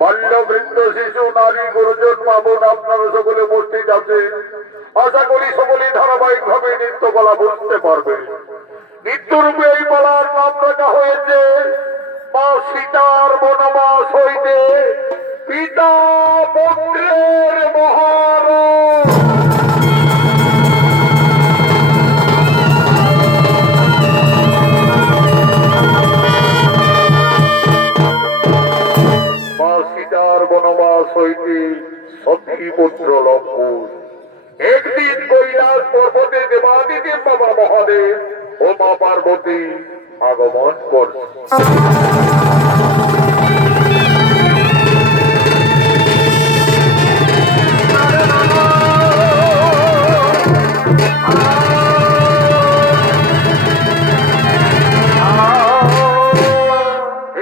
বাল্য বৃদ্ধ শিশু নারী গুরুজন মা বোন আপনারা সকলে উপস্থিত আছেন। আশা করি সকলে ধারাবাহিক ভাবে নৃত্য কলা বুঝতে পারবে। নৃত্যরূপে এই পালার নাম রাখা হয়েছে মা সীতার বনবাস হইতে পিতা পুত্রের মহারণ। মা সীতার বনবাস হইতে সখী পুত্র লক্ষ্মণ একদিন কৈলাস পর্বতে দেবাদিদেব বাবা মহাদেব ও মা পার্বতী আগমন করছে।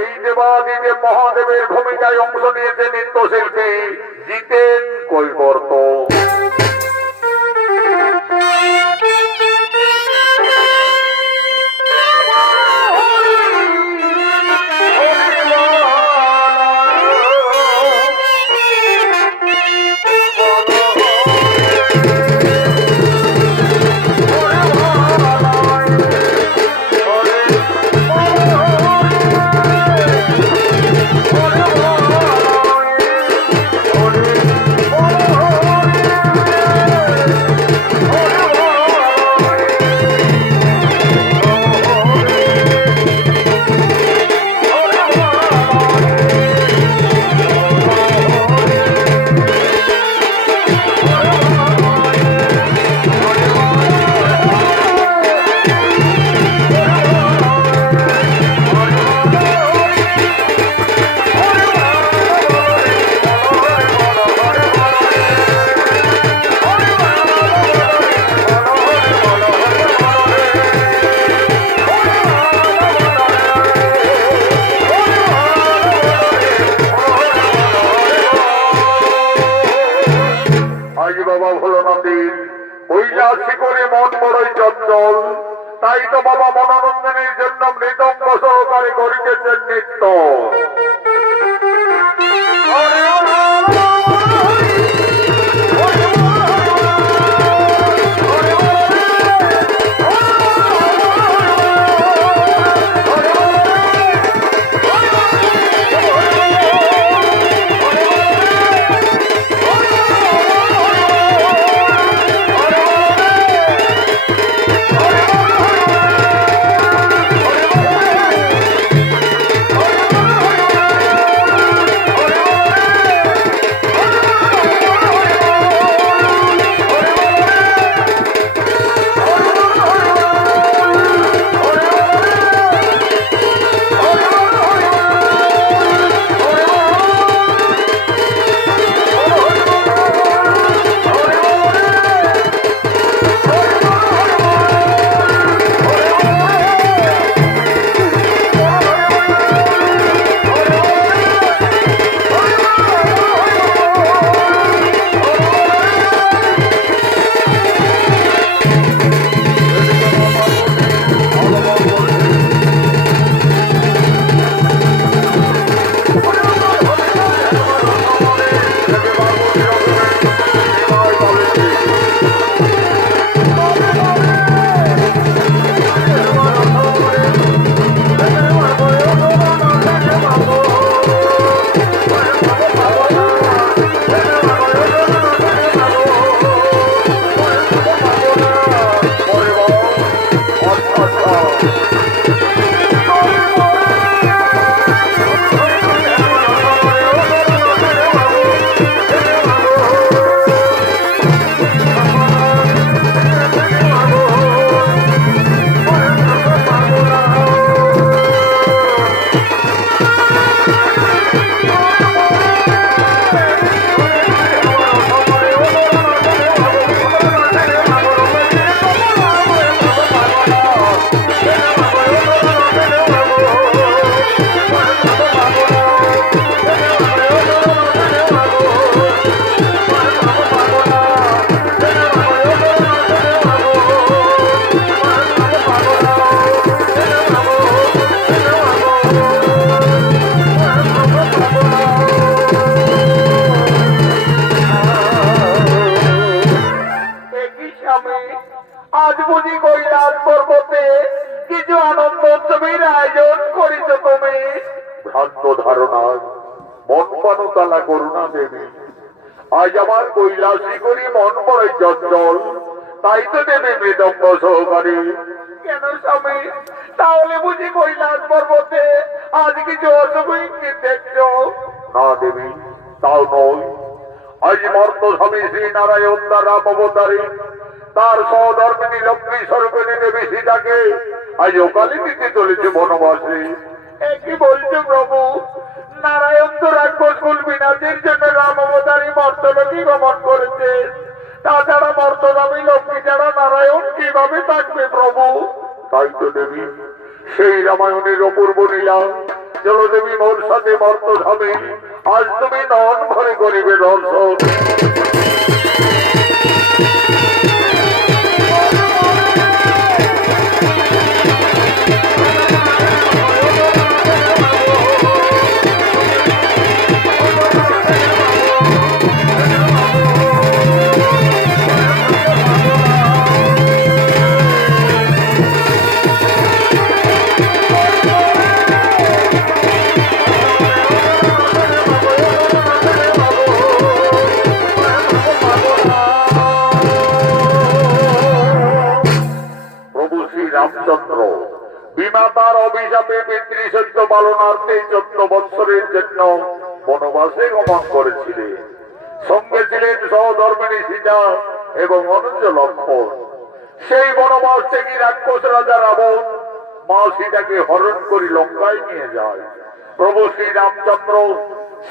এই দেবাদিদেব মহাদেবের ভূমিকায় অংশ নিয়েছে নৃত্যশিল্পী জিতেন কৈবর্ত। বাবা ভোলানাথের কৈলাসী করে মন বড়ই চঞ্চল, তাই তো বাবা মনোরঞ্জনের জন্য মৃদঙ্গ সহকারে করিতেছেন নৃত্য। পালনার মন পানো তালা করুণা দেবী। আজ আমার কৈলাসী করি মন পড়ে জঞ্জল, তাই তো দেবী মৃদঙ্গ সহকারী। কেন স্বামী, তাহলে বুঝি কৈলাস পর্বতে আজ কিছু অশুভ ইঙ্গিত দেখছ? না দেবী, তাও নয়। আজ মর্ত স্বামী শ্রী নারায়ণ তার রাম অবতারী তার সহধর্মিনী লক্ষ্মী স্বরূপিণী দেবী সীতাকে আজ অকালে নিতে চলেছে বনবাসে। কি বলছো প্রভু? নারায়ণ তো রাক্ষস কুল বিনাশের জন্য রাম অবতারী মর্তলোকে গমন করেছে, তাছাড়া মর্তধামী লক্ষ্মী ছাড়া নারায়ণ কিভাবে থাকবে প্রভু? তাই তো দেবী, সেই রামায়ণের অপূর্ব লীলা। চলো দেবী মোর সাথে মর্তধামে, আজ তুমি নয়ন ভরে করিবে দর্শন। রামচন্দ্র বিমাতার অভিশাপে পিতৃসত্য পালনার্থে 14 বৎসরের জন্য বনবাসে গমন করেছিলেন। সঙ্গে ছিলেন সহধর্মিণী সীতা এবং অনুজ লক্ষ্মণ। সেই বনবাস থেকে রাক্ষস রাজা রাবণ মা সীতাকে হরণ করে লঙ্কায় নিয়ে যায়। প্রভু শ্রী রামচন্দ্র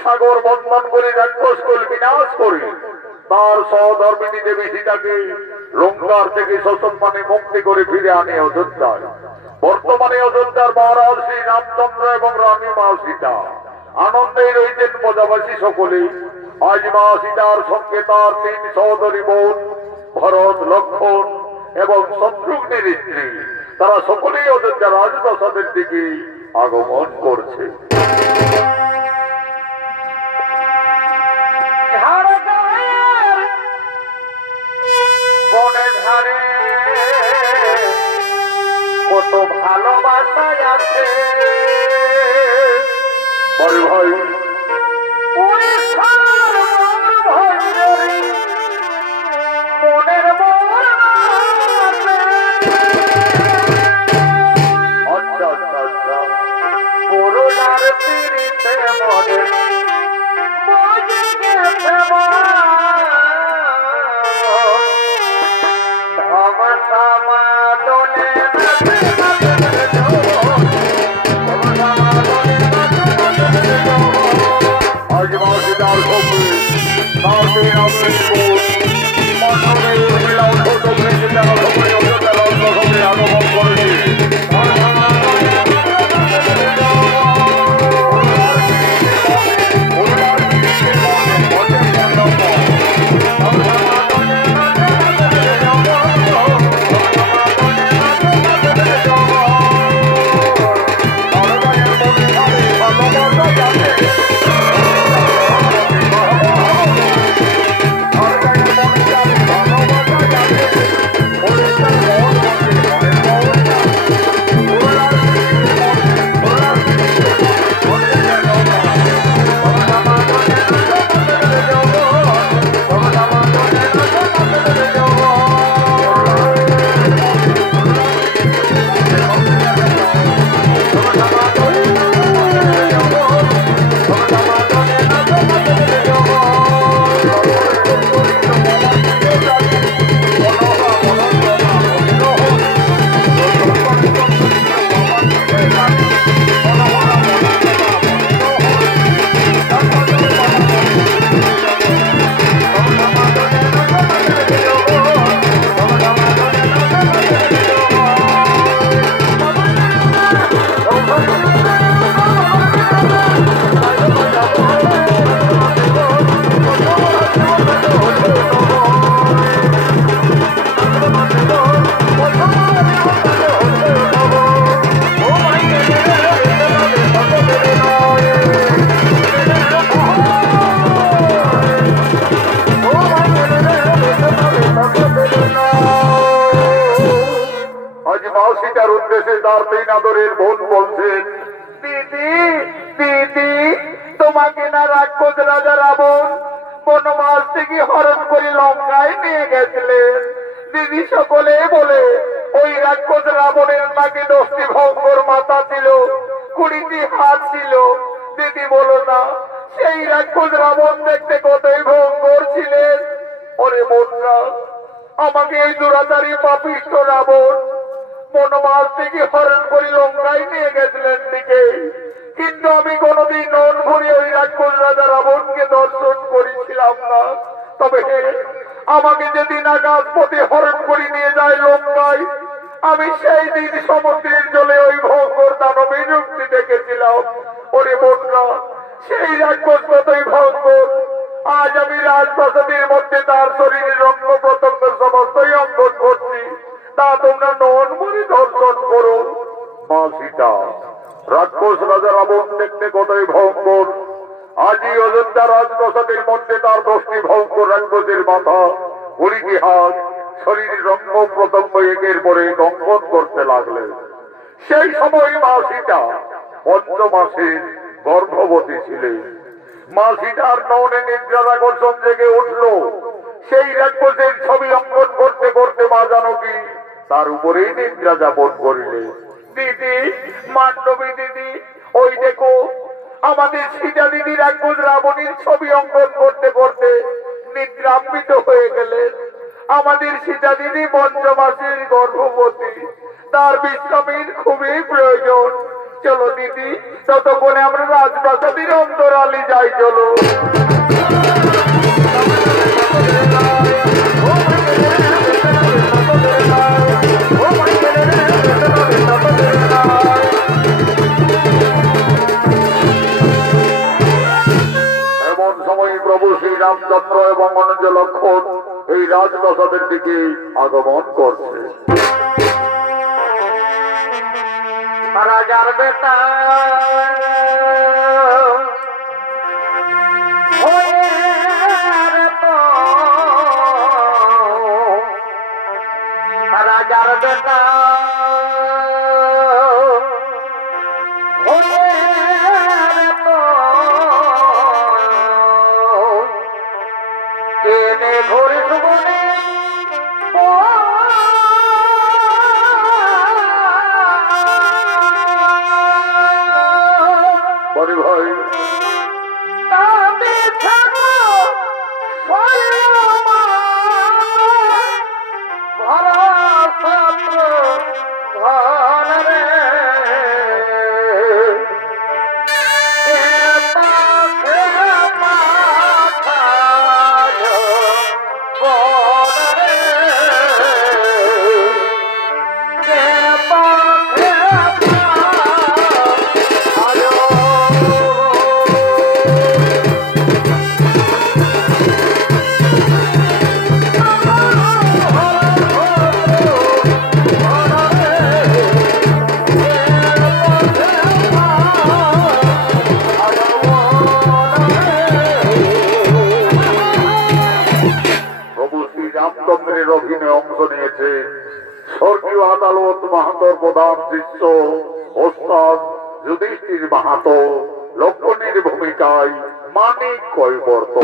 সাগর বন্ধন করে রাক্ষস কুল বিনাশ করে তার সহধর্মিণী দেবী সীতাকে লঙ্কার থেকে সসম্মানে মুক্তি করে ফিরে আনে অযোধ্যায়। বর্তমানে অযোধ্যার মহারাজ শ্রী রামচন্দ্র এবং রানী মা সীতা আনন্দে রয়েছেন প্রজাবাসী সকলে। আজ মা সীতার সঙ্গে তার 3 সহোদরী বোন ভরত, লক্ষ্মণ এবং শত্রুঘ্নের স্ত্রী, তারা সকলেই অযোধ্যা রাজপ্রাসাদের দিকে আগমন করছে। কত ভালোবাসায় আছে বড় ভাই, মনের আচ্ছা আচ্ছা আচ্ছা, করুণার তীরিতে মনের সীতার উদ্দেশ্যে তার 3 আদরের বোন বলছেন, দিদি দিদি মাকে না রাক্ষস রাজা রাবণ বনবাস থেকে হরণ করে লঙ্কায় নিয়ে গেছিলেন। দিদি সকলে বলে ওই রাক্ষস রাবণের নাকি 10টি ভঙ্গর মাথা ছিল, 20টি হাত ছিল। দিদি বলো না সেই রাক্ষস রাবণ দেখতে কতই ভয়ঙ্কর ছিলেন। ওরে বোনরা, আমাকে এই দুরাচারী পাপিষ্ঠ রাবণ বনবাস থেকে হরণ করে লঙ্কায় নিয়ে গেছিলেন দিকে, কিন্তু আমি কোনদিন নন ভরে ওই রাক্ষস রাজা রাবণকে দর্শন করেছিলাম না। তবে আমাকে যেদিন আকাশপথে হরণ করে নিয়ে যায় লঙ্কায়, আমি সেই দিন সমুদ্রের জলে ওই ভয়ঙ্কর দানবের যুক্তি দেখেছিলাম। ওরে বোনরা, সেই রাক্ষস কতই ভয়ঙ্কর। আজ আমি রাজপ্রাসাদের মধ্যে তার শরীরের অঙ্গ প্রত্যঙ্গ সমস্তই অঙ্কন করছি, তা তোমরা নন মনে দর্শন করো। মা সীতা, রাক্ষস রাজা রাবণ দেখতে কতই ভয়ঙ্কর। আজই অযোধ্যা রাজপ্রাসাদের মধ্যে তার 10টি ভয়ঙ্কর রাক্ষসের মাথা, 20টি হাত, শরীরের অঙ্গ প্রত্যঙ্গ একের পরে এক অঙ্কন করতে লাগলেন। সেই সময় মা সীতা 5 মাসের গর্ভবতী ছিলেন। মা সীতার নয়নে নিদ্রার আকর্ষণ জেগে উঠল। সেই রাক্ষসের ছবি অঙ্কন করতে করতে মা জানকী তার উপরেই নিদ্রা যাপন করিলেন। দিদি, মান্ডবী দিদি, ওই দেখো আমাদের সীতা দিদি রাক্ষস রাবণীর ছবি অঙ্কন করতে করতে নিদ্রান্বিত হয়ে গেলেন। আমাদের সীতা দিদি 5 মাসের গর্ভবতী, তার বিশ্রামের খুবই প্রয়োজন। চলো দিদি, ততক্ষণে আমরা রাজপ্রাসাদের অন্তরালে যাই। চলো। এমন সময় প্রভু শ্রী রামচন্দ্র এবং অনুজ লক্ষণ এই রাজপ্রাসাদের দিকে আগমন করছে। রাজার বেটা রাজার বেটা এনে ঘুরে ঘুরে ভাই অভিনয়ে অংশ নিয়েছে স্বর্গীয় আদালত মাহাতোর প্রধান শিষ্য ওস্তাদ যুধিষ্ঠির মাহাতো, লক্ষণীর ভূমিকায় মানিক কৈবর্ত।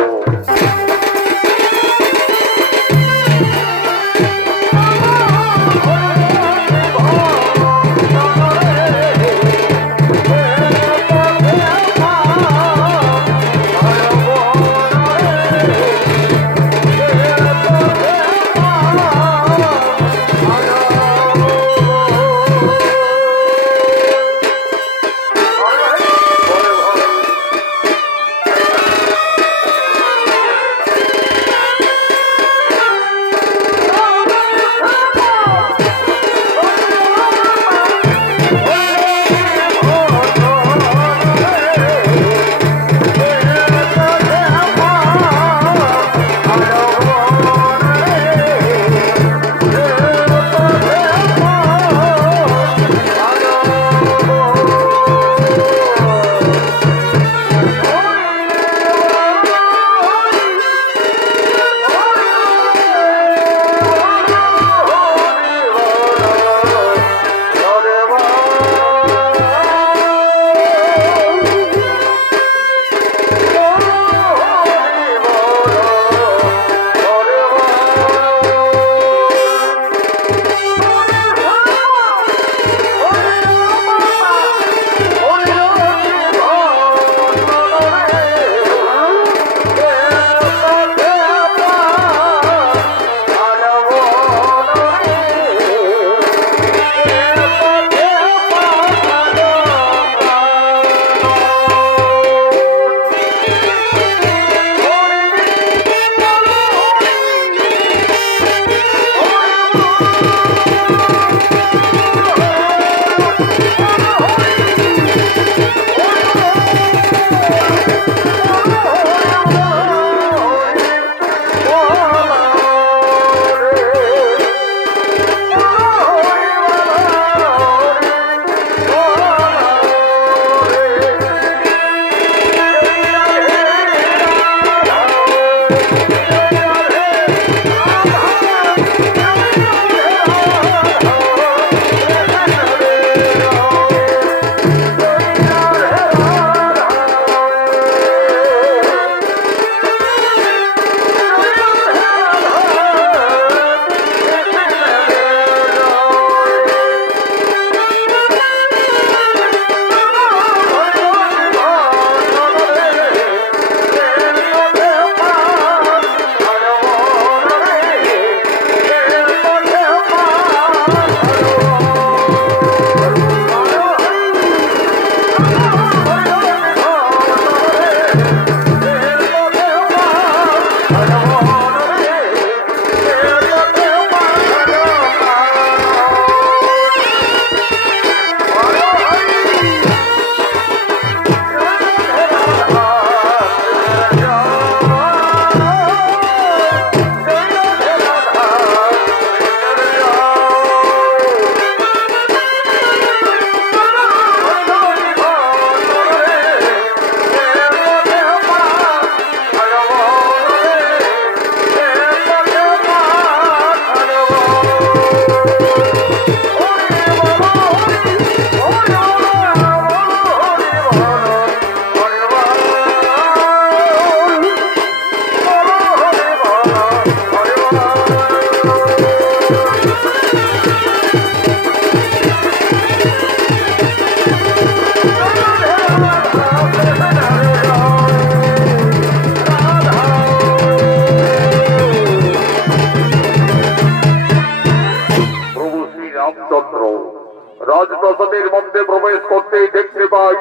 করতেই দেখতে পাই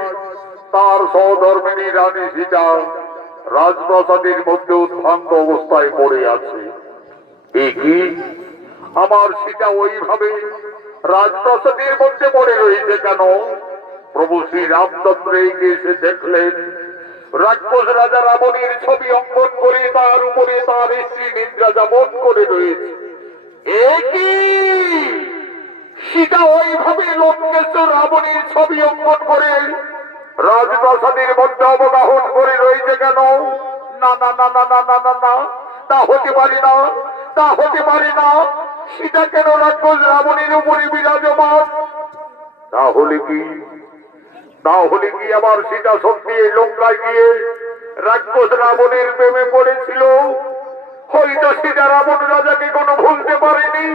তার সহধর্মিনী রানী সীতা রাজপ্রাসাদের মধ্যে উদ্ভ্রান্ত অবস্থায় পড়ে আছে। কি আমার সীতা ওইভাবে রাজপ্রাসাদের মধ্যে পড়ে রয়েছে কেন? প্রভু শ্রী রামচন্দ্র এসে দেখলেন রাক্ষস রাজা রাবণের ছবি অঙ্কন করে তার উপরে তার স্ত্রী নিদ্রা যাপন করে রয়েছে। সীতা ওইভাবে লঙ্কেশ্বর রাবণের ছবি অঙ্কন করে রাজপ্রাসাদের মধ্যে অবগাহন করে রয়েছে কেন? না না না না না না না না, তা হতে পারে না, তা হতে পারে না। সীতা কেন রাক্ষস রাবণের উপরে বিরাজমান? তাহলে কি আমার সীতা সত্যি এই লঙ্কায় গিয়ে রাক্ষস রাবণের প্রেমে পড়েছিল? হয়তো সীতা রাবণ রাজাকে কোনো ভুলতে পারেনি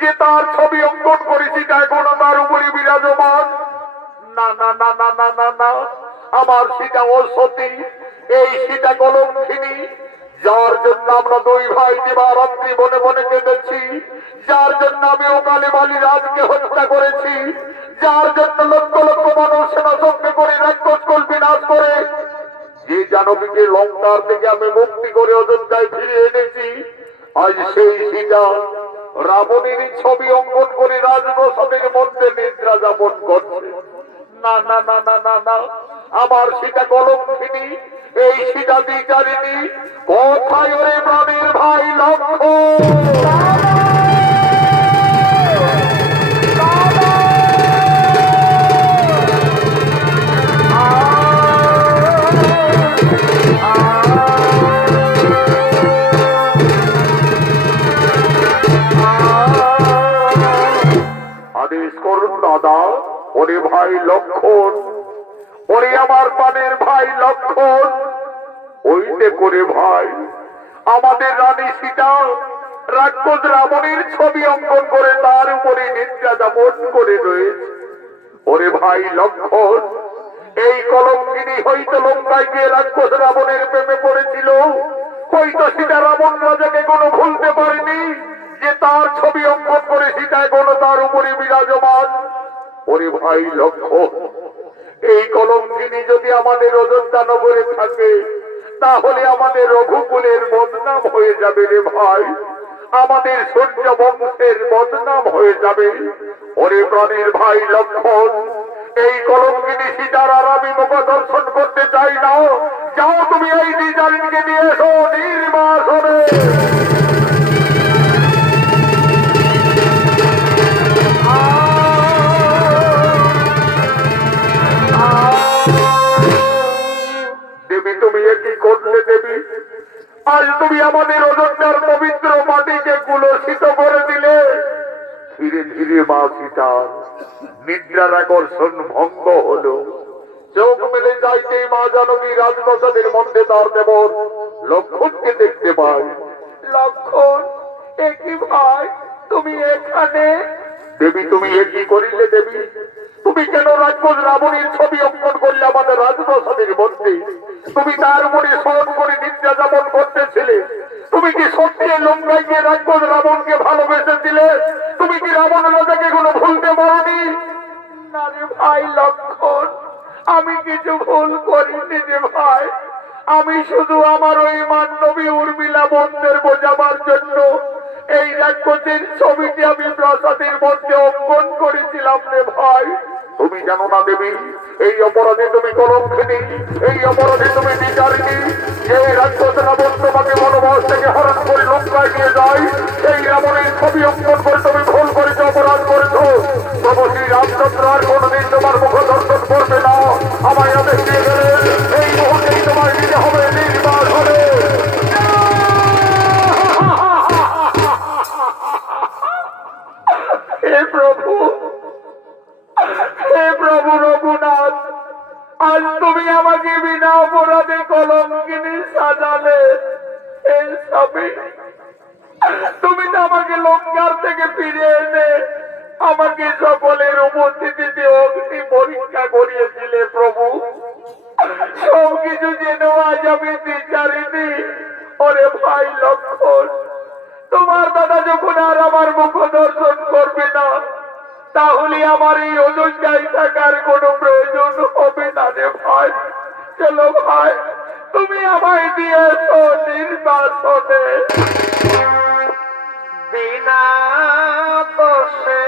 যে তার ছবি অঙ্কন করে সীতা এখনো তার উপরে বিরাজমান। না না না না না না না, আমার সীতা অসতী, এই সীতা কলঙ্কিনী, যার জন্য আমরা দুই ভাই দিবারাত্রি বনে বনে কেঁদেছি, যার জন্য আমি ওকালে বালি রাজকে হত্যা করেছি, যার জন্য লক্ষ লক্ষ মানুষ সেনা সঙ্গে করে রাক্ষস কুল বিনাশ করে যে জানবীকে লঙ্কার থেকে আমি মুক্তি করে অযোধ্যায় ফিরিয়ে এনেছি, আজ সেই সীতা রাবণের ছবি অঙ্কন করে রাজপ্রাসাদের মধ্যে নিদ্রা যাপন করছে। না না না না না না, আমার সীতা কলঙ্কিনী, এই সীতা বিচারিণী। কোথায় ওরে প্রাণীর ভাই লক্ষ্মণ? আদেশ করুন দাদা। ওরে ভাই লক্ষ্মণ, ওরে আমার প্রাণের ভাই লক্ষ্মণ, ওইতে করে ভাই আমাদের রানী সীতা রাক্ষস রাবণের ছবি অঙ্কন করে তার উপরে নিদ্রা যাপন করে রয়েছে। ওরে ভাই লক্ষ্মণ, এই কলঙ্কিনী হয়তো লঙ্কায় গিয়ে রাক্ষস রাবণের প্রেমে পড়েছিল, হয়তো সীতা রাবণ রাজাকে কোনো ভুলতে পারেনি যে তার ছবি অঙ্কন করে সীতা এখনো তার উপরে বিরাজমান। ওরে ভাই লক্ষ্মণ, এই কলঙ্কিনী যদি আমাদের অযোধ্যা নগরে থাকে তাহলে আমাদের রঘুকুলের বদনাম হয়ে যাবে রে ভাই, আমাদের সূর্য বংশের বদনাম হয়ে যাবে। ওরে প্রাণের ভাই লক্ষ্মণ, এই কলঙ্কিনী সীতার আর আমি মুখ দর্শন করতে চাই না। যাও তুমি এই বিচারিণীকে নিয়ে এসো নির্বাসনে। দেবী তুমি কি করলে দেবী? আজ তুমি আমাদের অযোধ্যার পবিত্র মাটিকে কুলসিত করে দিলে। ধীরে ধীরে মা সীতার নিদ্রার আকর্ষণ ভঙ্গ হলো। চোখ মেলে যাইতে মা জানকী রাজপ্রাসাদের মধ্যে তার দেবর লক্ষ্মণকে দেখতে পায়। লক্ষ্মণ, একই ভাই তুমি এখানে? দেবী তুমি কি করিলে দেবী? তুমি কেন রাক্ষস রাবণের ছবি অঙ্কন করলে আমাদের রাজপ্রাসাদের মধ্যে? তুমি তার উপরে স্মরণ করে নিদ্রা যাপন করতেছিলে। তুমি কি সত্যি লঙ্কায় গিয়ে রাক্ষস রাবণকে ভালোবেসেছিলে? তুমি কি রাবণ রাজাকে কোনো ভুলতে পারোনি? না রে ভাই লক্ষ্মণ, আমি কিছু ভুল করিনি রে ভাই। আমি শুধু আমার ওই মান্ডবী উর্মিলা বন্ধের বোঝাবার জন্য এই রাক্ষসের ছবিটি আমি প্রাসাদের মধ্যে অঙ্কন করেছিলাম রে ভাই। তুমি জানো না দেবী, এই অপরাধে তুমি কলঙ্কিনী, এই অপরাধে তুমি বিচারিণী। যে রাক্ষস রাবণ তোমাকে বনবাস থেকে হরণ করে লঙ্কায় নিয়ে যায়, সেই রাবণের ছবি অঙ্কন করে তুমি ভুল করেছো, অপরাধ করেছো। প্রভু শ্রী রামচন্দ্র আর কোনদিন তোমার মুখ দর্শন করবে না। আমায় আদেশ দিয়ে গেলেন এই মুহূর্তেই তোমার দিতে হবে নির্বাসনে। হে প্রভু, হে প্রভু রঘুনাথ, আজ তুমি আমাকে বিনা অপরাধে কলঙ্কিনী সাজালে। এই সবই তুমি তো আমাকে লঙ্কার থেকে ফিরে এনে আমাকে সকলের উপস্থিতিতে অগ্নি পরীক্ষা করিয়েছিলে প্রভু। সবকিছু যেন আজ আমি বিচারিনি। ওরে ভাই লক্ষ্মণ, তোমার দাদা যখন আর আমার মুখ দর্শন করবে না, তাহলে আমার এই অযোধ্যায় থাকার কোনো প্রয়োজন হবে না রে ভাই। চলো ভাই, তুমি আমায় দিয়েছো নির্বাসনে। বিনা দোষে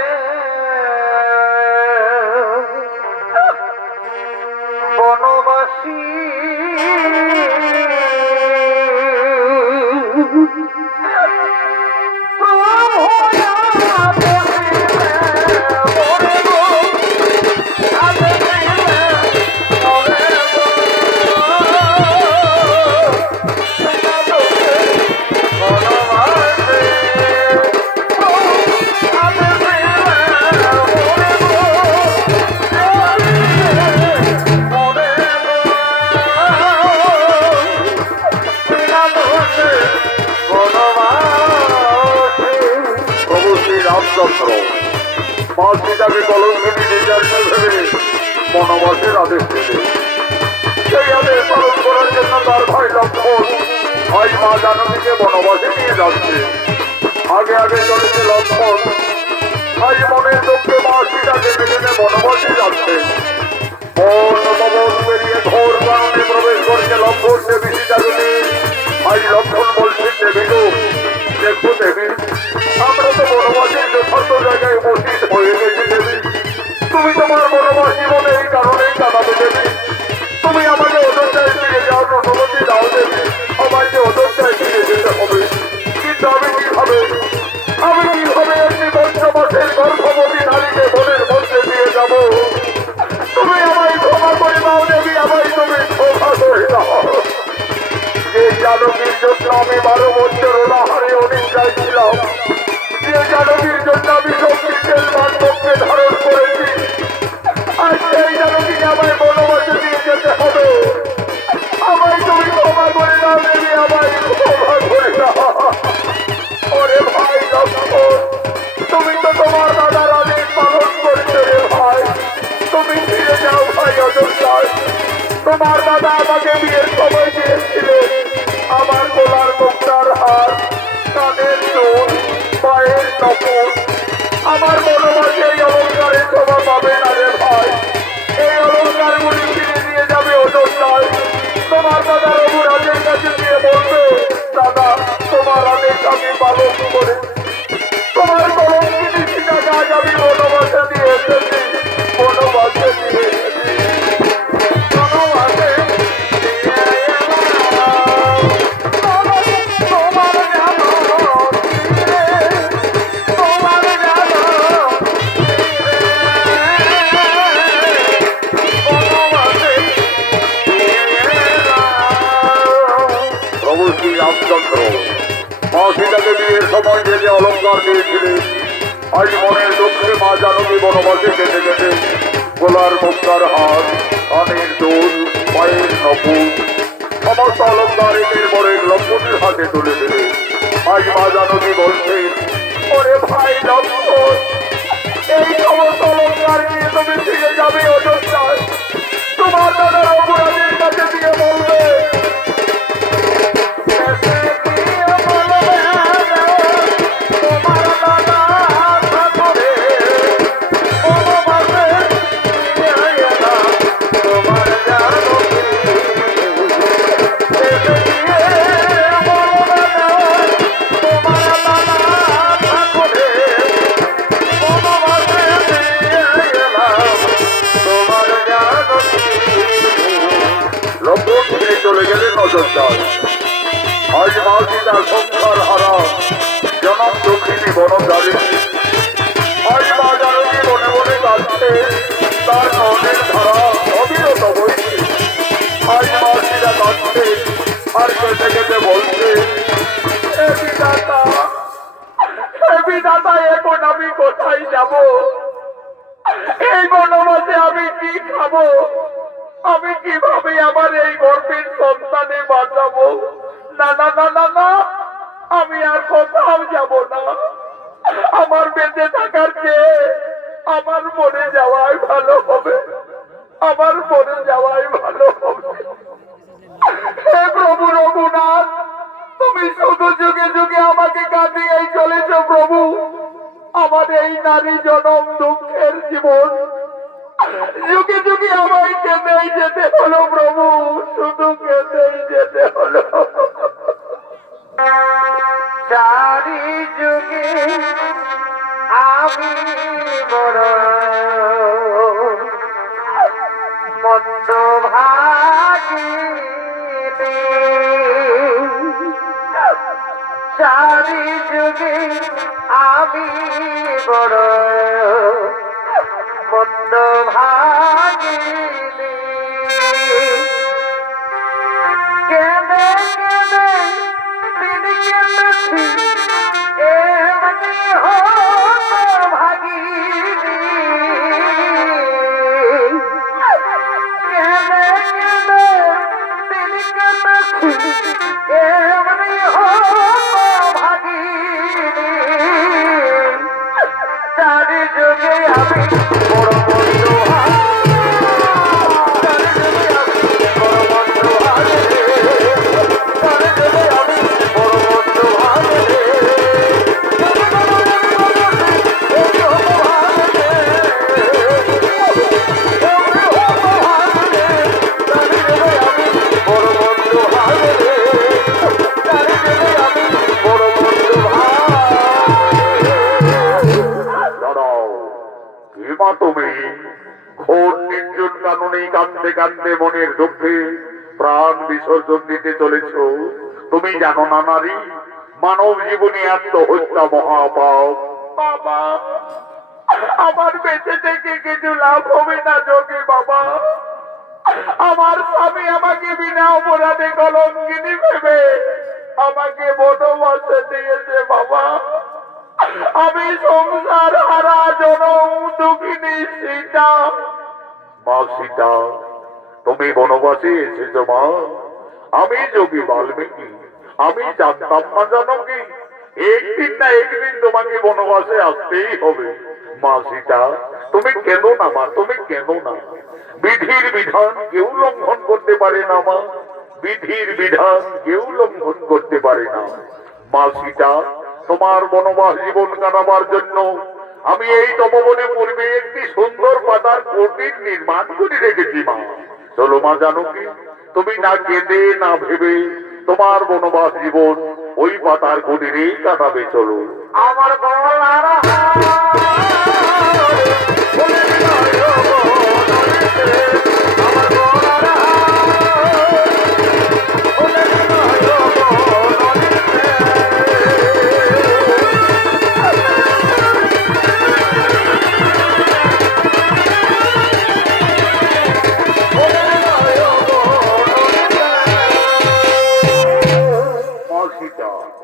বনবাসী মা সীতাকে কলঙ্কিনী নির্যাতন ভেবে বনবাসের আদেশ দিলে। সেই আদেশ পালন করার জন্য তার ভাই লক্ষ্মণ ভাই মা জানকীকে বনবাসে নিয়ে যাচ্ছে। আগে আগে চলেছে লক্ষ্মণ, ভাই মনের দুঃখে মা সীতাকে মেনে বনবাসে যাচ্ছে। বন ভবন পেরিয়ে ঘোর কারণে প্রবেশ করছে লক্ষ্মণ। দেবী সীতাকে ভাই লক্ষ্মণ বলছেন, দেবী গো, দেখো দেবী, আমরা তো বনবাসের যথার্থ জায়গায় উপস্থিত হয়ে গেছি দেবী। তুমি তোমার বনবাস জীবনে এই কারণেই কাটাবে দেবী। তুমি আমাকে অযোধ্যায় ফিরে যাওয়ার অনুমতি দাও দেবী। আমাকে অযোধ্যায় ফিরে যেতে হবে, কিন্তু আমি কিভাবে একটি পঞ্চমাসের গর্ভবতী নারীকে বনের মধ্যে দিয়ে যাব? তুমি আমায় ক্ষমা করে দাও দেবী, আমায় তুমি ক্ষমা করে দাও। যে জানকীর জন্য আমি 12 বছর অনাহারে অনিদ্রায় ছিলাম, যে জানকীর জন্য আমি শক্তির বান্ধবকে ধারণ করেছি, আর সেই জানকীকে আমায় বনবাসে দিয়ে যেতে হবে। আমায় তুমি ক্ষমা করে দাও দেবী, আমায় ক্ষমা করে দাও। ওরে ভাই লক্ষ্মণ, তুমি তো তোমার দাদার আদেশ পালন করছো রে ভাই। তুমি ফিরে যাও ভাই অযোধ্যায়। তোমার দাদা আমাকে বিয়ের সময় দিয়েছিলেন আমার গলার মুক্তার হার, কানের চুল, পায়ের নপুর। আমার বনবাসে এই অলঙ্কারের শোভা পাবে না রে ভাই। এই অলঙ্কারগুলি ফিরে নিয়ে যাবে অযোধ্যায়। তোমার দাদা রঘুরাজের কাছে গিয়ে বলবে, দাদা তোমার আদেশ আমি পালন করে তোমার কলঙ্কিনী সীতাকে আজ আমি বনবাসে দিয়ে এসেছি, বনবাসে দিয়ে এসেছি, বনবাসে মা সীতাকে বিয়ের সময় যে যে অলঙ্কার দিয়েছিলেন, আজ মনের দুঃখে মা জানকী বনবাসে যেতে যেতে গলার মুক্তার হার, কানের দুল, পায়ের নপুর সমস্ত অলঙ্কার একের পর এক লক্ষ্মণের হাতে তুলে দিলে। আজ মা জানকী বলছেন, ওরে ভাই লক্ষ্মণ, এই সমস্ত অলঙ্কার নিয়ে তুমি ফিরে যাবে অযোধ্যায়। তোমার দাদা রঘুরাজের কাছে দিয়ে বলবে, চলে গেলেন অযোধ্যায়। আজ মা সীতা সংসার হারা জনম দুঃখিনী বনধারী। আজ মা জানকী বনে বনে কাঁদছে, তার নদের ধারা অবিরত বইছে। আজ মা সীতা কাঁদছে আর কেঁদে কেঁদে বলছে, হে বিধাতা, এখন আমি কোথায় যাব? এই বনবাসে আমি কি খাবো? আমি কিভাবে আমার এই গর্ভের সন্তানে বাঁচাবো? না না না না না, আমি আর কোথাও যাব না। আমার বেঁচে থাকার চেয়ে আমার মরে যাওয়াই ভালো হবে, আমার মরে যাওয়াই ভালো হবে। হে প্রভু রঘুনাথ, তুমি শুধু যুগে যুগে আমাকে কাঁদিয়েই চলেছ প্রভু। আমার এই নারী জনম দুঃখে জীবন যুগে যুগে আমায় কেঁদেই যেতে হলো প্রভু, শুধু কেঁদেই যেতে হলো। চারি যুগে আমি বড় মন্দ ভাগিনি, চারি যুগে আমি বড় মন্দ ভাগিনি। কেঁদে কেঁদে দিন কেটেছি এমনি হতো ভাগিনি, কেঁদে কেঁদে দিন কেটেছি এমনি হতো ভাগিনি। চারি যুগে আমি বড় বন্ধ তুমি ঘোর নির্জন কাননে কান্দে কান্দে মনের দুঃখে প্রাণ বিসর্জন দিতে চলেছ। তুমি জানো না নারী, মানব জীবনে আত্মহত্যা মহাপাপ। বাবা, আমার বেঁচে থেকে কিছু লাভ হবে না যোগী বাবা। আমার স্বামী আমাকে বিনা অপরাধে কলঙ্কিনী ভেবে আমাকে বনবাসে দিয়েছে বাবা। আমি সংসার হারা জনম দুঃখিনী সীতা। মা সীতা, তুমি বনবাসে এসেছ মা? আমি যোগী বাল্মীকি, আমি জানতাম না জানো কি একদিন না একদিন তোমাকে বনবাসে আসতেই হবে। মা সীতা, তুমি কেন না মা, তুমি কেন না? বিধির বিধান কেউ লঙ্ঘন করতে পারে না মা, বিধির বিধান কেউ লঙ্ঘন করতে পারে না। মা সীতা, তোমার বনবাস জীবন কাটাবার জন্য আমি এই তপবনে পূর্বে একটি সুন্দর পাতার কুটির নির্মাণ করে রেখেছি মা। চলো মা জানকী, তুমি না কেঁদে না ভেবে তোমার বনবাস জীবন ওই পাতার কুটিরেই কাটাবে। চলো। আমার গলার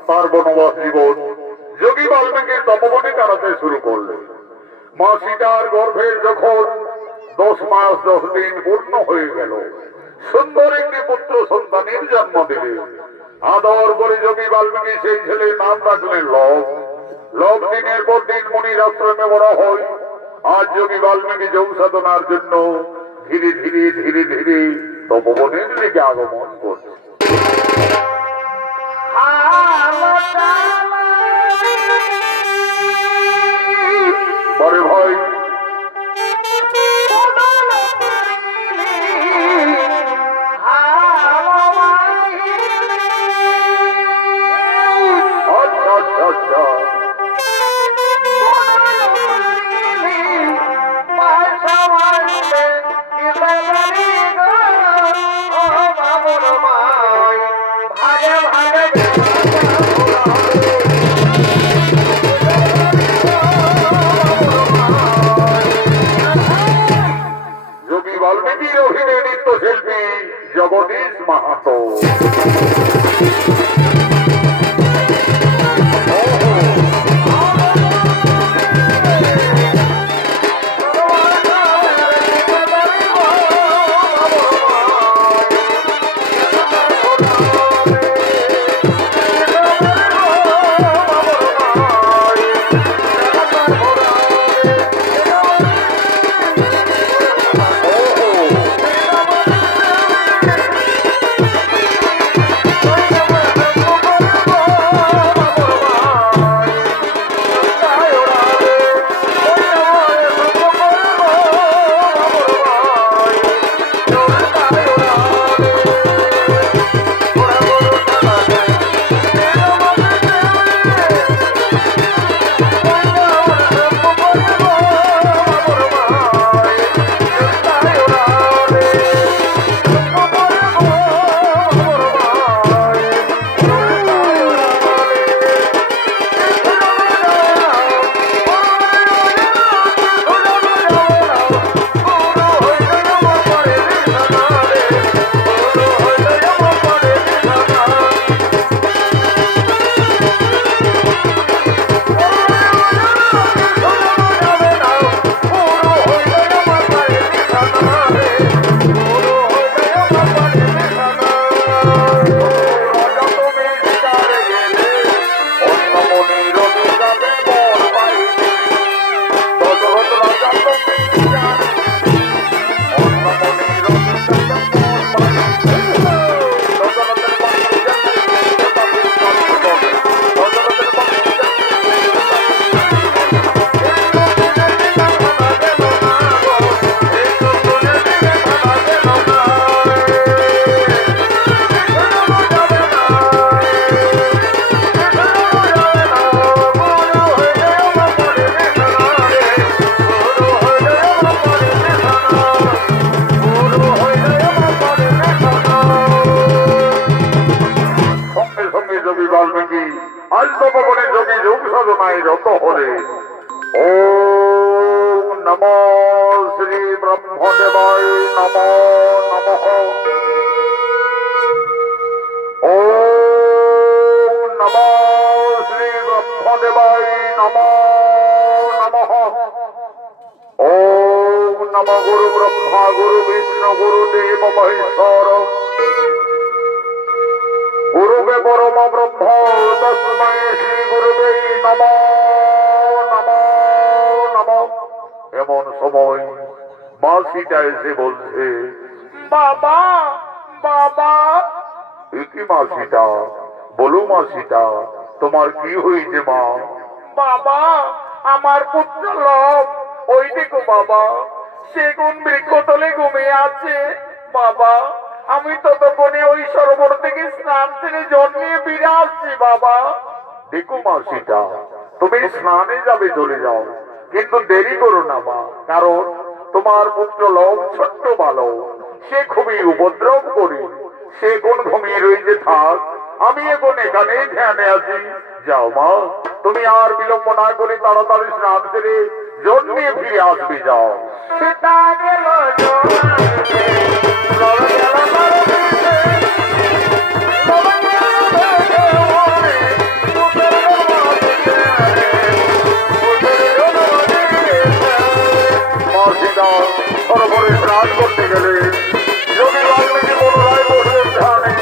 তার বনবাস জীবন যোগী বাল্মীকির তপবনে কাটাতে শুরু করলেন। মা সীতার গর্ভের যখন 10 মাস 10 দিন পূর্ণ হয়ে গেল, সুন্দর একটি পুত্র সন্তানের জন্ম দিলেন। আদর করে যোগী বাল্মীকি সেই ছেলের নাম রাখলেন লব। লব দিনের পর দিন মুনির আশ্রমে বড় হয়। আজ যোগী বাল্মীকি যোগ সাধনার জন্য ধীরে ধীরে ধীরে ধীরে তপবনের দিকে আগমন করছে। বড় ভাই, আচ্ছা আচ্ছা আচ্ছা, তপবনে যোগী যোগ সাধনায় রত হলে ওম নমো শ্রী ব্রহ্মদেবায় নমো নমঃ। ওম নমো শ্রী ব্রহ্মদেবায় নমো নমঃ। ওম নমো গুরু ব্রহ্মা গুরু বিষ্ণু গুরুদেব মহেশ্বর গুরুবে পরম ব্রহ্ম তস্মৈ শ্রী গুরুবে নমো নমো নমঃ। এমন সময় মাসিটা এসে বলছে, বাবা বাবা কি মাসিটা? বলো মাসিটা, তোমার কি হয়েছে মা? বাবা, আমার পুত্র লোভ, ওই দেখো বাবা, সেগুন বৃক্ষতলে ঘুমিয়ে আছে। বাবা, আমি ততক্ষণে ওই সরোবর থেকে স্নান সেরে জল নিয়ে ফিরে আসছি বাবা। দেখো মাসিটা, তুমি স্নানে যাবে চলে যাও, কিন্তু দেরি করো না মা, কারণ তোমার পুত্র লোক ছোট্ট বালক, সে খুবই উপদ্রব করে। সে কোন ঘুমিয়ে রয়েছে থাক, আমি এখন এখানে ধ্যানে আছি। যাও মা, তুমি আর বিলম্ব না করে তাড়াতাড়ি স্নান সেরে জল নিয়ে ফিরে আসবে, যাও। সীতা গেল জোয়ারে, লব গেল নরদিতে, লব গেল জোয়ারে, পুত্রের জন্মদিতে, পুত্রের জন্মদিতে। মাসিটা সরোবরে স্নান করতে গেলে যোগী বাল্মীকি পুনরায় বসলেন ধ্যানে।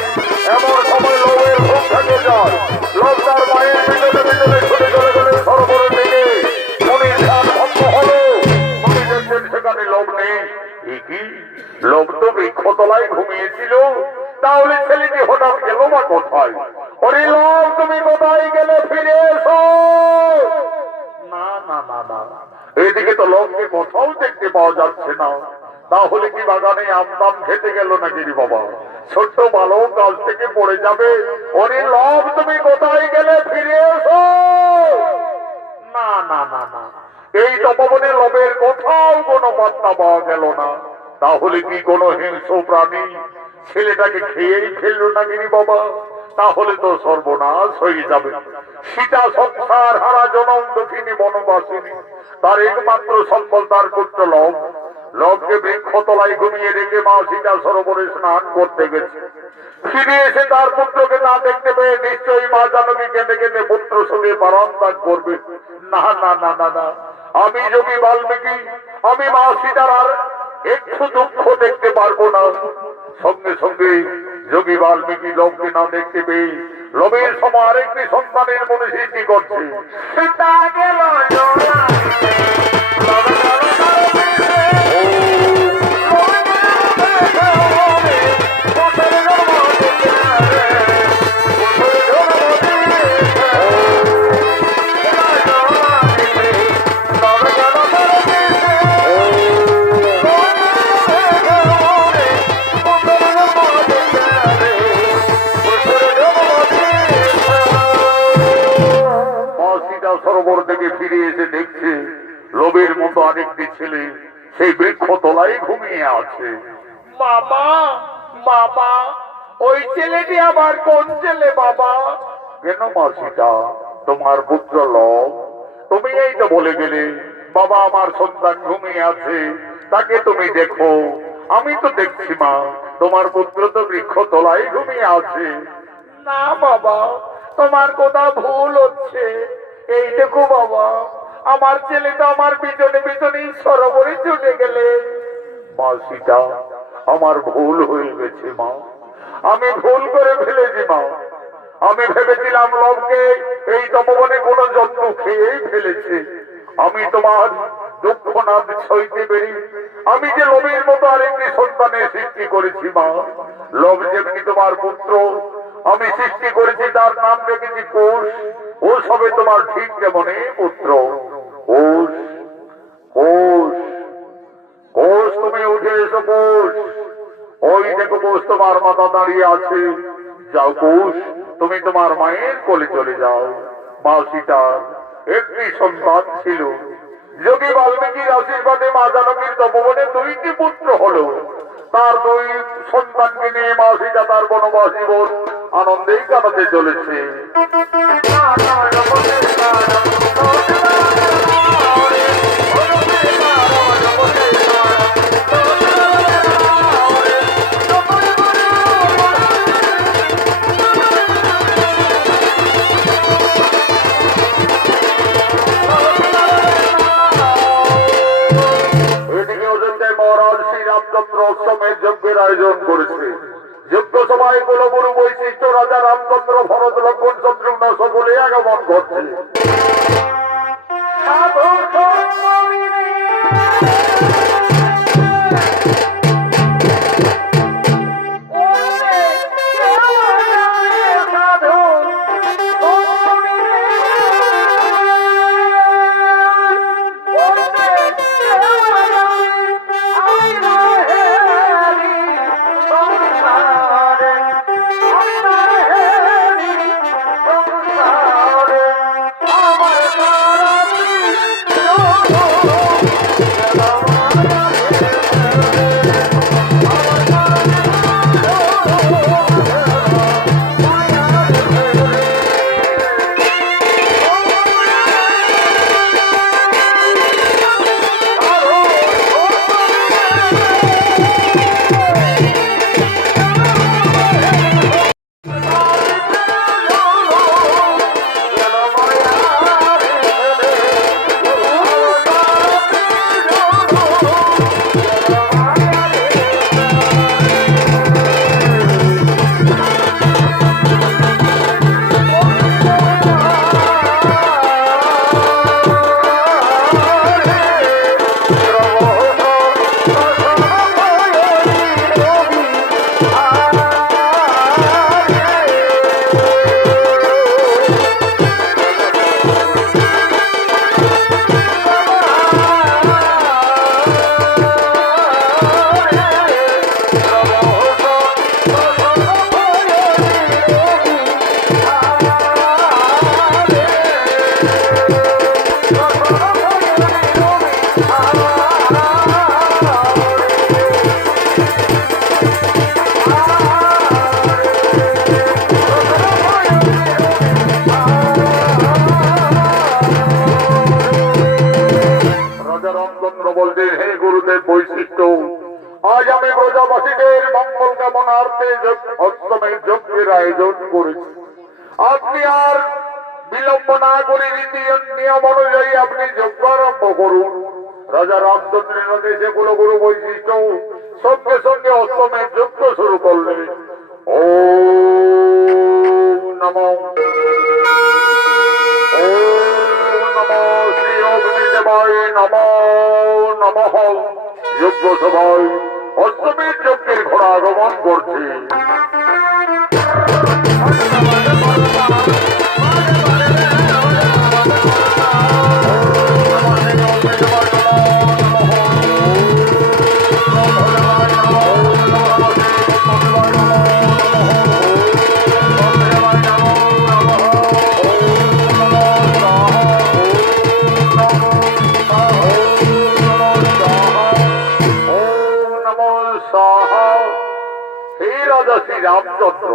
এমন সময় লোভের ঘুম থেকে যায়। লোভ তার মায়ের পিছনে পিছনে ছুটে চলে গেলে সরোবরের দিকে। উনি ধ্যান ভঙ্গ হলো। উনি দেখছেন সেখানে লোভ নেই। এ কি? লোভ তো বৃক্ষতলায় ঘুমিয়েছিল, তাহলে ছেলেটি হঠাৎ গেল বা কোথায়? ওরে লোভ, তুমি কোথায় গেলে? ফিরে এসো। না না না না, এইদিকে তো লোককে কোথাও দেখতে পাওয়া যাচ্ছে না। তাহলে কি বাগানে আমদাম খেতে গেল নাকি রে বাবা? ছোট্ট বালক গাছ থেকে পড়ে যাবে। ওরে লোভ, তুমি কোথায় গেলে? ফিরে এসো। না না না না, এই তপবনে লোভের কোথাও কোনো পাত্তা পাওয়া গেল না। তাহলে কি কোনো হিংস্র প্রাণী ছেলেটাকে খেয়েই ফেললো নাকি রে বাবা? তাহলে তো সর্বনাশ হয়ে যাবে। সীতা সংসার হারা জনম দুঃখিনী বনবাসিনী, তার একমাত্র সম্বল তার পুত্র লোভ। লোভকে বৃক্ষতলায় ঘুমিয়ে রেখে মা সীতা সরোবরে স্নান করতে গেছে। ফিরে এসে তার পুত্রকে না দেখতে পেয়ে নিশ্চয়ই মা জানকী কেঁদে কেঁদে পুত্র সঙ্গে পারান্তাক করবে। না না না না না, আমি যোগী বাল্মীকি, আমি মা সীতার আর একটু দুঃখ দেখতে পারবো না। সঙ্গে সঙ্গে যোগী বাল্মীকি লোভকে না দেখতে পেয়ে লোভের সময় আরেকটি সন্তানের মনে সৃষ্টি করছে। সীতা গেল জোয়ারে, লব গেল নরদিতে, লব গেল জোয়ারে, পুত্রের জন্মদিতে, পুত্রের জন্মদিতে। গেল জোয়ারে, লব গেল নরদিতে, লব গেল জোয়ারে, পুত্রের জন্মদিতে, পুত্রের জন্মদিতে। মা সীতা সরোবর থেকে ফিরে এসে দেখছে লোভের মতো আরেকটি ছেলে সেই বৃক্ষতলায় ঘুমিয়ে আছে। বাবা বাবা, ওই ছেলেটি আবার কোন ছেলে বাবা? কেন মা সীতা, তোমার পুত্র লোভ? তুমি এই তো বলে গেলে বাবা আমার সন্তান ঘুমিয়ে আছে, তাকে তুমি দেখো। আমি তো দেখছি মা, তোমার পুত্র তো বৃক্ষতলায় ঘুমিয়ে আছে। না বাবা, তোমার কথা ভুল হচ্ছে। এই দেখো বাবা, আমার ছেলে তো আমার পিছনে পিছনে সরোবরে চলে গেলে। মা সীতা, আমার ভুল হয়ে গেছে মা, আমি ভুল করে ফেলেছি মা। আমি ভেবেছিলাম লোভকে এই তপবনে কোনো জন্তু খেয়েই ফেলেছে। আমি তোমার দুঃখ না সইতে পেরে আমি যে লোভের মতো আরেকটি সন্তানের সৃষ্টি করেছি মা। লোভ যেমনি তোমার পুত্র, আমি সৃষ্টি করেছি, তার নাম রেখেছি কোষ। ও সবে তোমার ঠিক তেমনি পুত্র। কোষ কোষ কোষ, তুমি উঠে এসো কোষ। ওই দেখো কোষ, তোমার মাথা দাঁড়িয়ে আছে। যাও কোষ, তুমি তোমার মায়ের কোলে চলে যাও। মা সীতার একটি সন্তান ছিল। যোগী বাল্মীকির আশীর্বাদে মা জানকীর তপবনে দুইটি পুত্র হলো। তার দুই সন্তানকে নিয়ে মা সীতা তার বনবাস জীবন আনন্দেই কাটাতে চলেছে। এদিকে অযোধ্যায় মহারাজ শ্রীরামচন্দ্র অষ্টমের যজ্ঞের আয়োজন করেছে। যজ্ঞ সভায় কুলগুরু বৈশিষ্ট্য রাজা রামচন্দ্র ভরত লক্ষ্মণ শত্রুঘ্ন সকলে আগমন করছে। বৈশিষ্ট্য আজ আমি প্রজাবাসীদের মঙ্গল কামনার্থে অষ্টমের যজ্ঞের আয়োজন করেছি। আপনি আর বিলম্ব না করে রীতি নিয়ম অনুযায়ী আপনি যজ্ঞ আরম্ভ করুন। রাজা রামচন্দ্রের আদেশে কুলগুরু বৈশিষ্ট্য সঙ্গে সঙ্গে অষ্টমের যজ্ঞ শুরু করলেন। ওম নমঃ শ্রী অগ্নিদেবায় নমো নমঃ। যজ্ঞ সভায় অষ্টমীর যজ্ঞের ঘোড়া আগমন করছে। রামচন্দ্র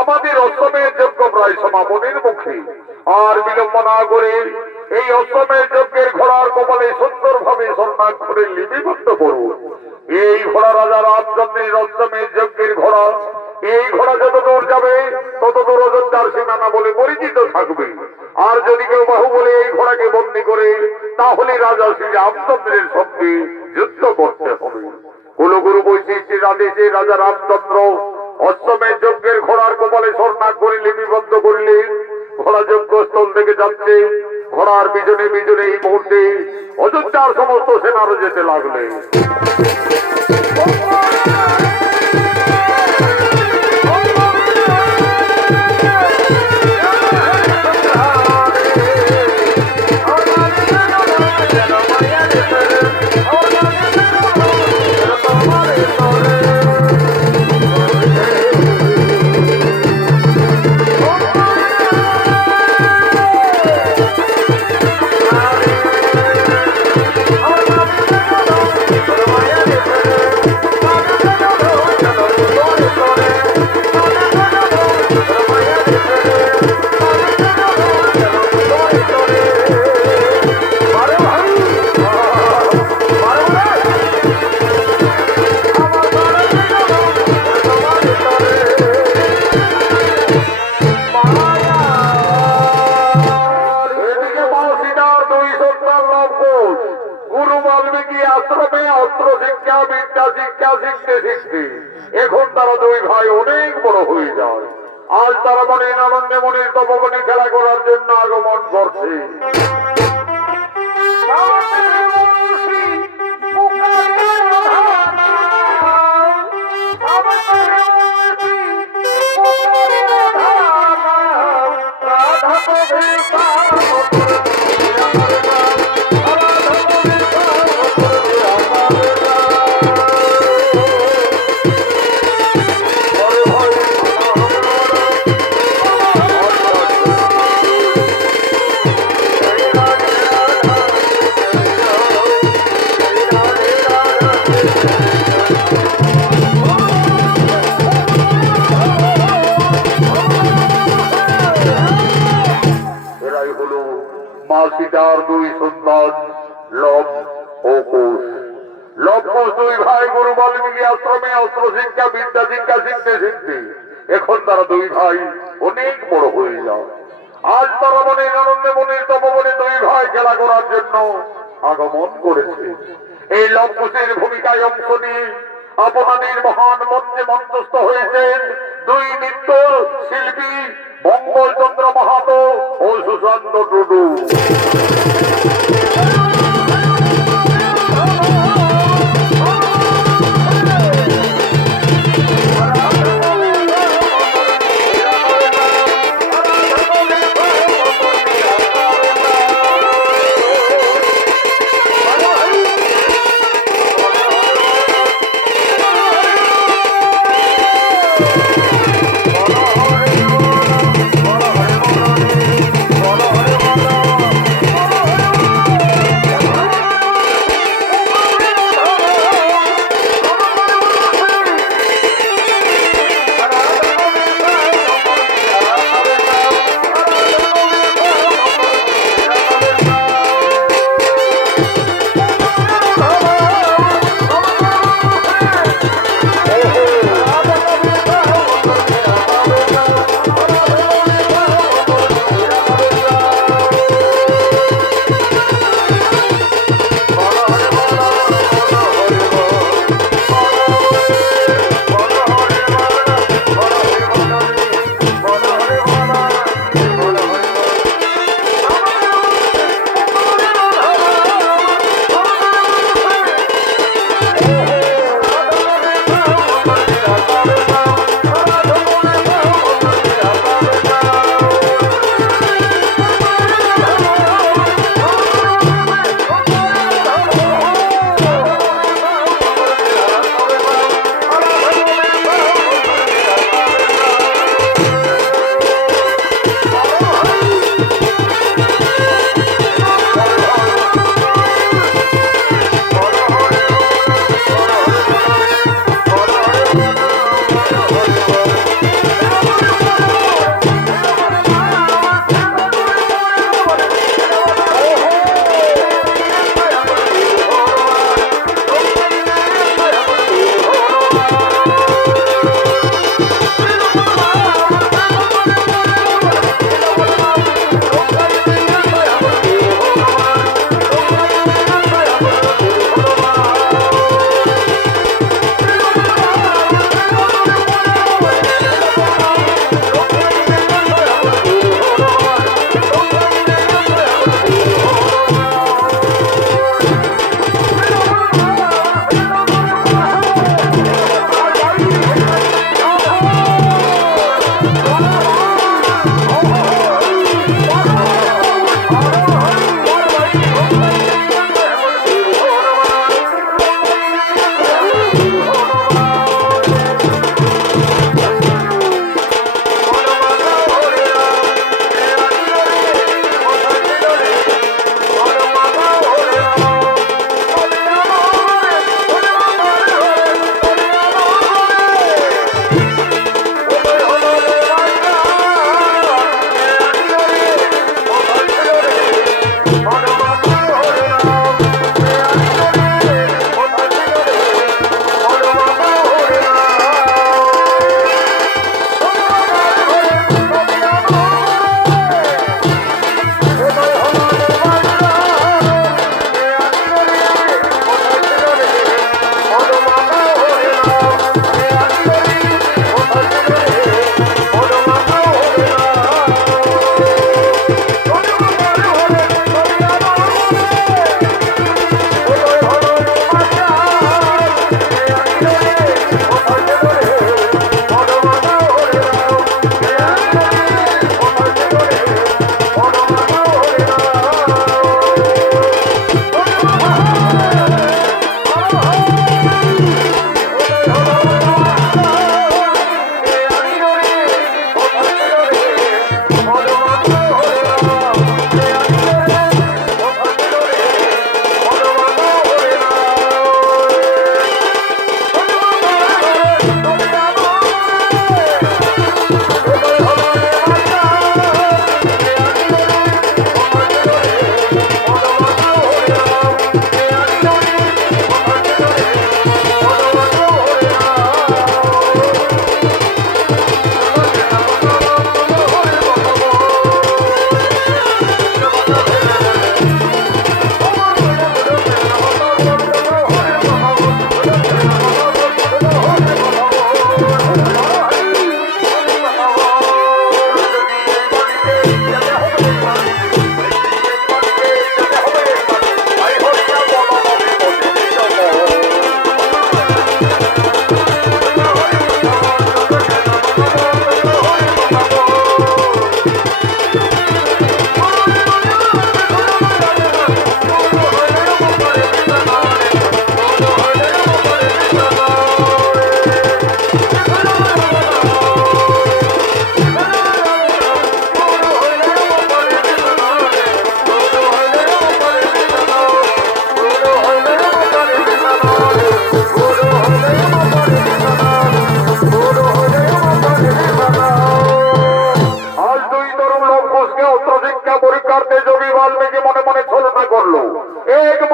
আমাদের অষ্টমের যজ্ঞ প্রায় সমাপনের মুখে, আর বিলম্ব না করে এই অষ্টমের যজ্ঞের ঘোড়ার কপালে সুন্দরভাবে স্বর্ণাক্ষরে লিপিবদ্ধ করুন। এই ঘোড়া রাজা রামচন্দ্রের অষ্টমের যজ্ঞের ঘোড়া। এই ঘোড়া যত দূর যাবে তত দূর অযোধ্যার সীমানা বলে পরিচিত থাকবে। আর যদি কেউ বাহু বলে এই ঘোড়াকে বন্দী করে, তাহলে রাজা শ্রী রামচন্দ্রের সঙ্গে যুদ্ধ করতে হবে। কুলগুরু বৈশিষ্ট্যের আদেশে রাজা রামচন্দ্র অষ্টমের যজ্ঞের ঘোড়ার কপালে স্বর্ণাক্ষরে লিপিবদ্ধ করলেন। ঘোড়া যজ্ঞস্থল থেকে যাচ্ছে। ঘোড়ার পিছনে পিছনে এই মুহূর্তে অযোধ্যার সমস্ত সেনারও যেতে লাগলেন। শিখতে। এখন তারা দুই ভাই অনেক বড় হয়ে যায়। আজ তারা মনের আনন্দে মনের তপবনে খেলা করার জন্য আগমন করছে। এরাই হলো মা সীতার দুই সন্তান লব ও কুশ। লব কুশ দুই ভাই গুরু বাল্মীকি আশ্রমে অস্ত্র শিক্ষা বিদ্যা শিক্ষা শিখতে শিখতে এখন তারা দুই ভাই অনেক বড় হয়ে যায়। আজ তারা মনের আনন্দে মনের তপবনে দুই ভাই খেলা করার জন্য আগমন করেছে। এই লব কুশের ভূমিকায় অংশ নিয়ে আপনাদের মহান মঞ্চে মঞ্চস্থ হয়েছেন দুই নৃত্য শিল্পী মঙ্গলচন্দ্র মাহাতো ও সুশান্ত টুডু।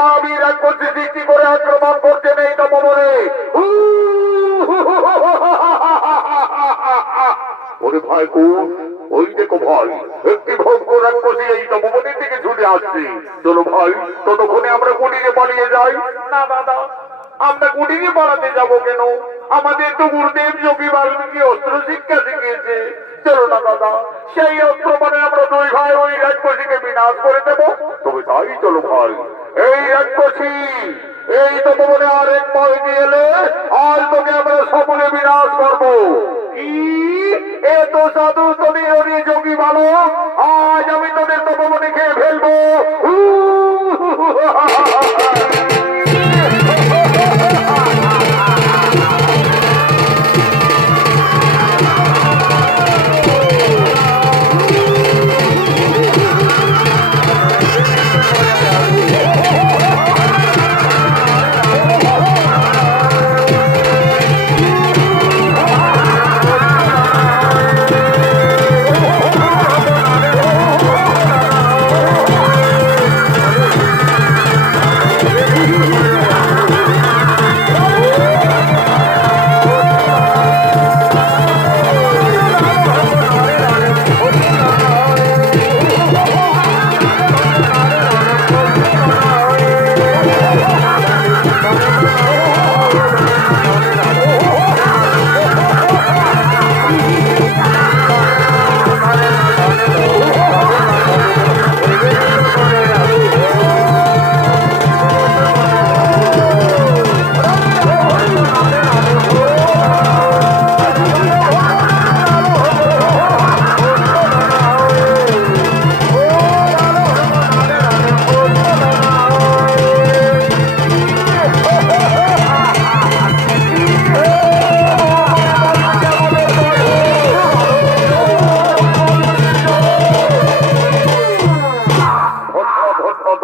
মায়াবী রাক্ষসী সৃষ্টি করে আক্রমণ করছেন এই তপবনে। ওরে ভাই কোন, ওই দেখো ভাই, একটি ভয়ঙ্কর রাক্ষসী এই তপবনের দিকে ছুটে আসছে। চলো ভাই, ততক্ষণে আমরা কুটিরে পালিয়ে যাই। না দাদা, আমরা কুটিরে পালাতে যাব কেন? আমাদের তো গুরুদেব যোগী বাল্মীকি অস্ত্র শিক্ষা শিখিয়েছে। চলো না দাদা, সেই অস্ত্র মানে আমরা দুই ভাই ওই রাক্ষসীকে বিনাশ করে দেব। তবে তাই চলো ভাই। এই রাক্ষসী এই তপবনে আর এক ভয় দিয়ে এলে আজ তোকে আমরা সকলে বিনাশ করবো। কি এ তো সাধু তুমি ওরে যোগী বালক, আজ আমি তোদের তপবনে খেয়ে ফেলবো।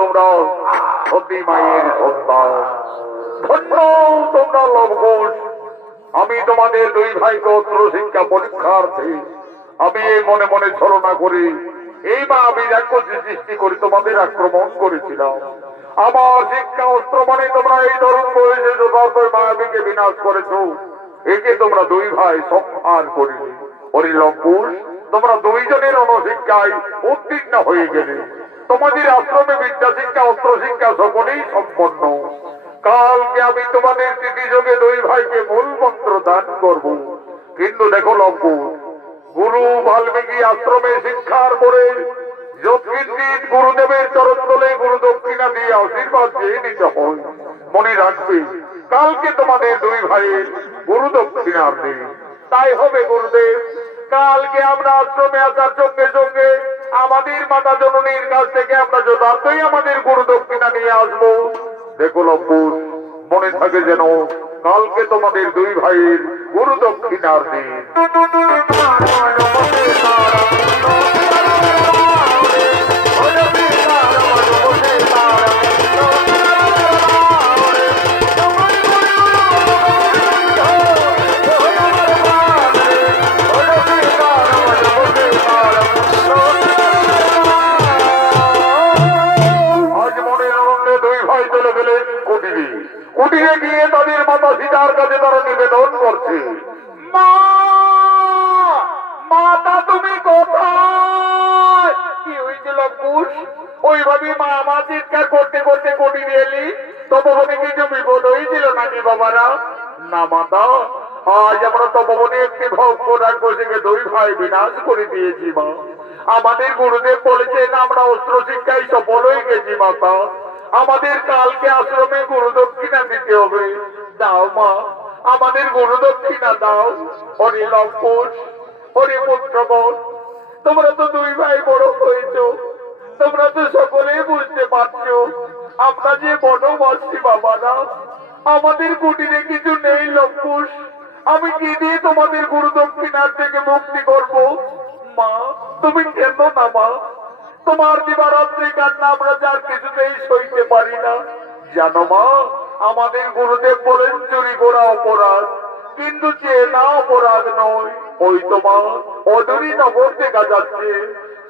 তোমরা সতী মায়ের সন্তান, ধন্য তোমরা লবকুশ। আমি তোমাদের দুই ভাইকে অস্ত্র শিক্ষা পরীক্ষার্থে আমি এই মনে মনে ছলনা করি এই মায়াবী রাক্ষসী সৃষ্টি করে তোমাদের আক্রমণ করেছিলাম। আমার শিক্ষা অস্ত্র মানে তোমরা এই তরুণ বয়সে যথার্থ মায়াবীকে বিনাশ করেছো। একে তোমরা দুই ভাই সংহার করিনি। ওরে লবকুশ, তোমরা দুইজনের অনশিক্ষায় উত্তীর্ণ হয়ে গেলে। তোমাদের আশ্রমে বিদ্যা শিক্ষা অস্ত্র শিক্ষা সকলেই সম্পন্ন। কালকে আমি তোমাদের স্মৃতিযোগে দুই ভাইকে মূল মন্ত্র দান করব। কিন্তু দেখো লবকুশ, গুরু বাল্মীকি আশ্রমে শিক্ষার পরে যৎকিঞ্চিত গুরুদেবের চরণ তলে গুরু দক্ষিণা দিয়ে আশীর্বাদ চেয়ে নিতে হয়। মনে রাখবে, কালকে তোমাদের দুই ভাইয়ের গুরু দক্ষিণার দিন। তাই হবে গুরুদেব। কালকে আমরা আশ্রমে আসার সঙ্গে সঙ্গে আমাদের মাতা জননীর কাছ থেকে আমরা যথার্থই আমাদের গুরু দক্ষিণা নিয়ে আসবো। দেখো লবকুশ, মনে থাকে যেন কালকে তোমাদের দুই ভাইয়ের গুরু দক্ষিণার দিন। কুটিরে গিয়ে তাদের মাতা সীতার কাছে তারা নিবেদন করছে। মা, মাতা তুমি কোথায়? কি হয়েছিল কুশ? ওইভাবে মা মা চিৎকার করতে করতে কুটিরে এলি, তপবনে কিছু বিপদ হয়েছিল নাকি বাবারা? না মাতা, আজ আমরা তপবনে একটি ভক্ত রাক্ষসীকে দুই ভাই বিনাশ করে দিয়েছি মা। আমাদের গুরুদেব বলেছেন আমরা অস্ত্র শিক্ষায় সফল হয়ে গেছি মাতা। আমাদের কালকে আশ্রমে গুরু দক্ষিণা দিতে হবে। দাও মা, আমাদের গুরু দক্ষিণা দাও। হরি লবকুশ, হরি পুত্রগণ, তোমরা তো দুই ভাই বড় হয়েছ, তোমরা তো সকলেই বুঝতে পারছো আমরা যে বনবাসী বাবারা। আমাদের কুটিরে কিছু নেই লবকুশ, আমি কি দিয়ে তোমাদের গুরু দক্ষিণার থেকে মুক্তি করবো? মা তুমি কেন না মা, তোমার দিবারাত্রি কান্না আমরা যার কিছুতেই সইতে পারি না। জানো মা, আমাদের গুরুদেব বলেন চুরি করা অপরাধ, কিন্তু চেনা অপরাধ নয়। ওই তো মা, অদূরী নগর দেখা যাচ্ছে,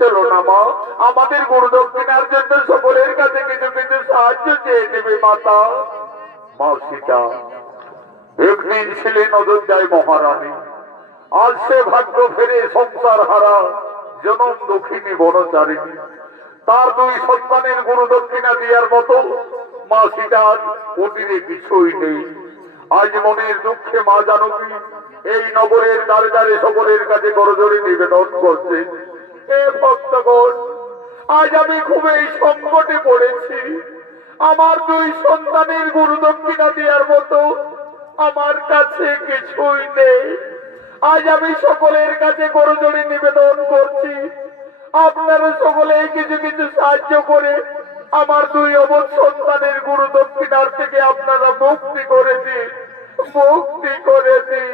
চলো না মা, আমাদের গুরু দক্ষিণার জন্য সকলের কাছে কিছু কিছু সাহায্য চেয়ে নেবে মাতা। মা সীতা একদিন ছিলেন অযোধ্যায় মহারানী, আজ সে ভাগ্য ফেরে সংসার হারা জনম দক্ষিণী বনচারিণী। তার দুই সন্তানের গুরু দক্ষিণা দেওয়ার মতো মা সীতার কুটিরে কিছুই নেই। আজ মনের দুঃখে মা জানকী এই নগরের দ্বারে দ্বারে সকলের কাছে করজোড়ে নিবেদন করছে। হে ভক্তগণ, আজ আমি খুবই সংকটে পড়েছি। আমার দুই সন্তানের গুরু দক্ষিণা দেওয়ার মতো আমার কাছে কিছুই নেই। আজ আমি সকলের কাছে করজোড়ে নিবেদন করছি, আপনারা সকলে কিছু কিছু সাহায্য করে আমার দুই অবধ সন্তানের গুরু দক্ষিণার থেকে আপনারা মুক্তি করে দিন, মুক্তি করে দিন।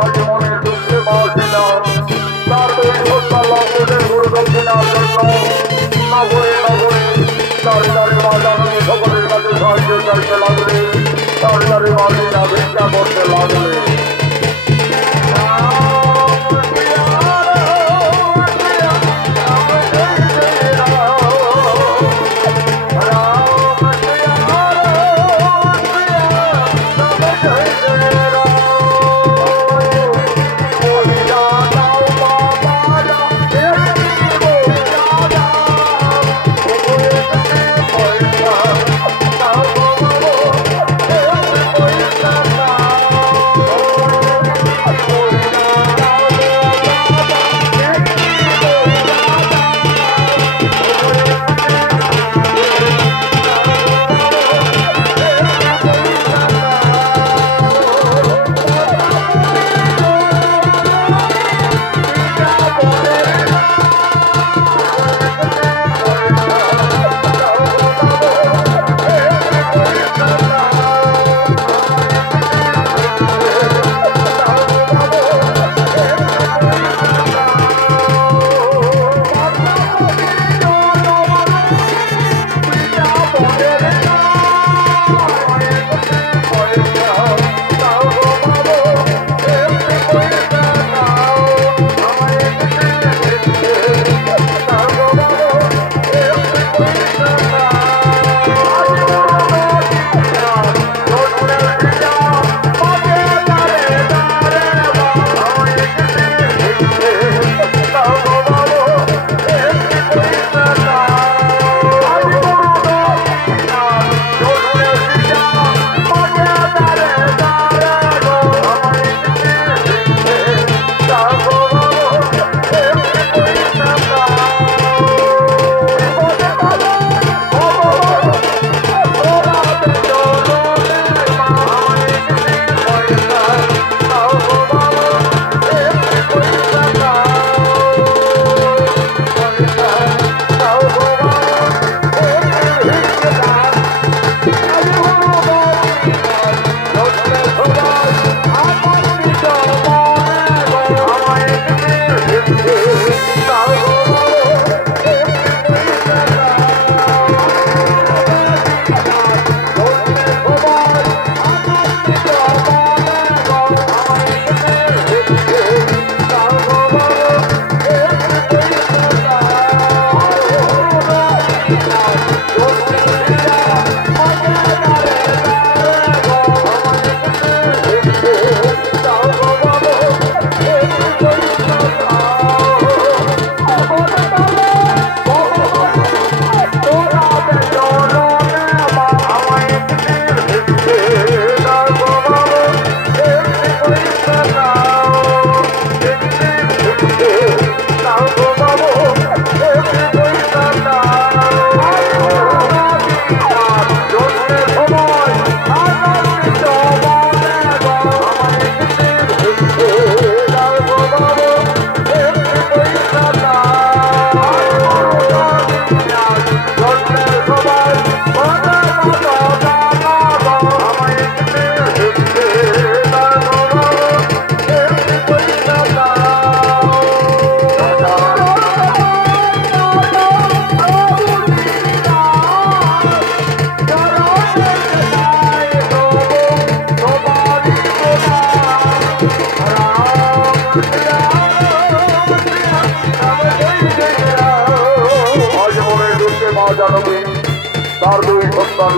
আজ মনের দুঃখে মা সীতা তার দুই সন্তান লঙ্ঘনের গুরু দক্ষিণার জন্য নগরে নগরে দ্বারে দ্বারে মা জানকী সকলের কাছে সাহায্য চাইতে লাগলে, দ্বারে দ্বারে মা সীতা ভিক্ষা করতে লাগলে।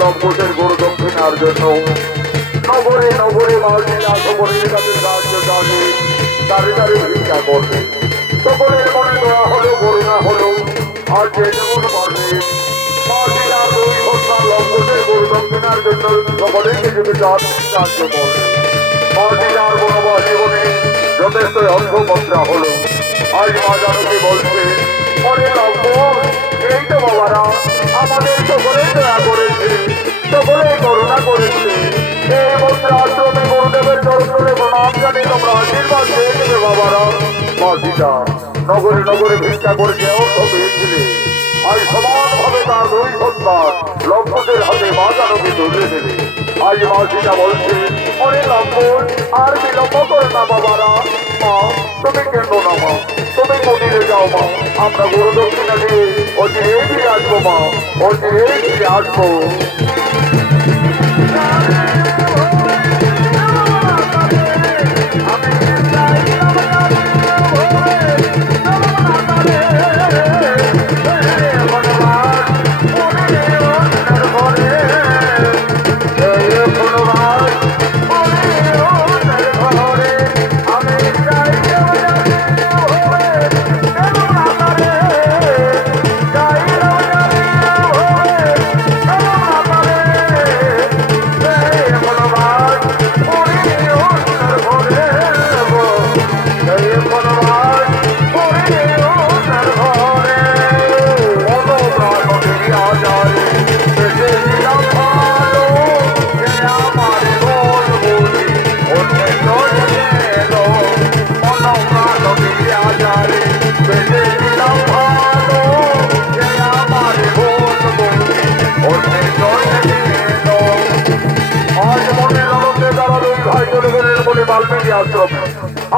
লম্বুদের গরু দক্ষিণার জন্য নগরে নগরে মাঝিরা সকলের কাছে সাহায্য চাবে, তারে তারে ভিক্ষা করবে। সকলের মনে দোয়া হলো, করুণা হলো, আর যে যেমন পারবে মাঝিরা দুই সন্তান লম্বুদের গরু দক্ষিণার জন্য সকলেকে যদি সাহায্য করবে। মাঝিরার বনবা জীবনে যথেষ্ট অর্থমন্ত্রা হলো। আজ মা জানকী বলছে, অরে লম্বন, এই তো বাবারা আমাদের সকলেই দয়া করেছে, সকলেই করুণা করেছে। এই মন্ত্র আশ্রমে গুরুদেবের চরণ ধরে প্রণাম জানি তোমরা আশীর্বাদ দিয়ে দেবে বাবারা। মাঝিটা নগরে নগরে ভিক্ষা করে যে অর্থ পেয়েছিলে, আজ সমানভাবে তার দুই সন্তান লম্বদের হাতে মা জানকী তুলে দেবে। আজ মাঝিটা বলছে, অরে লম্বন, আর বিলম্ব করে না বাবারা। মা তুমি কেন না মা, তুমি মন্দিরে যাও মা, আমরা গুরু দক্ষিণা দিয়ে অচিরেই ফিরে আসবো মা, অচিরেই ফিরে আসবো।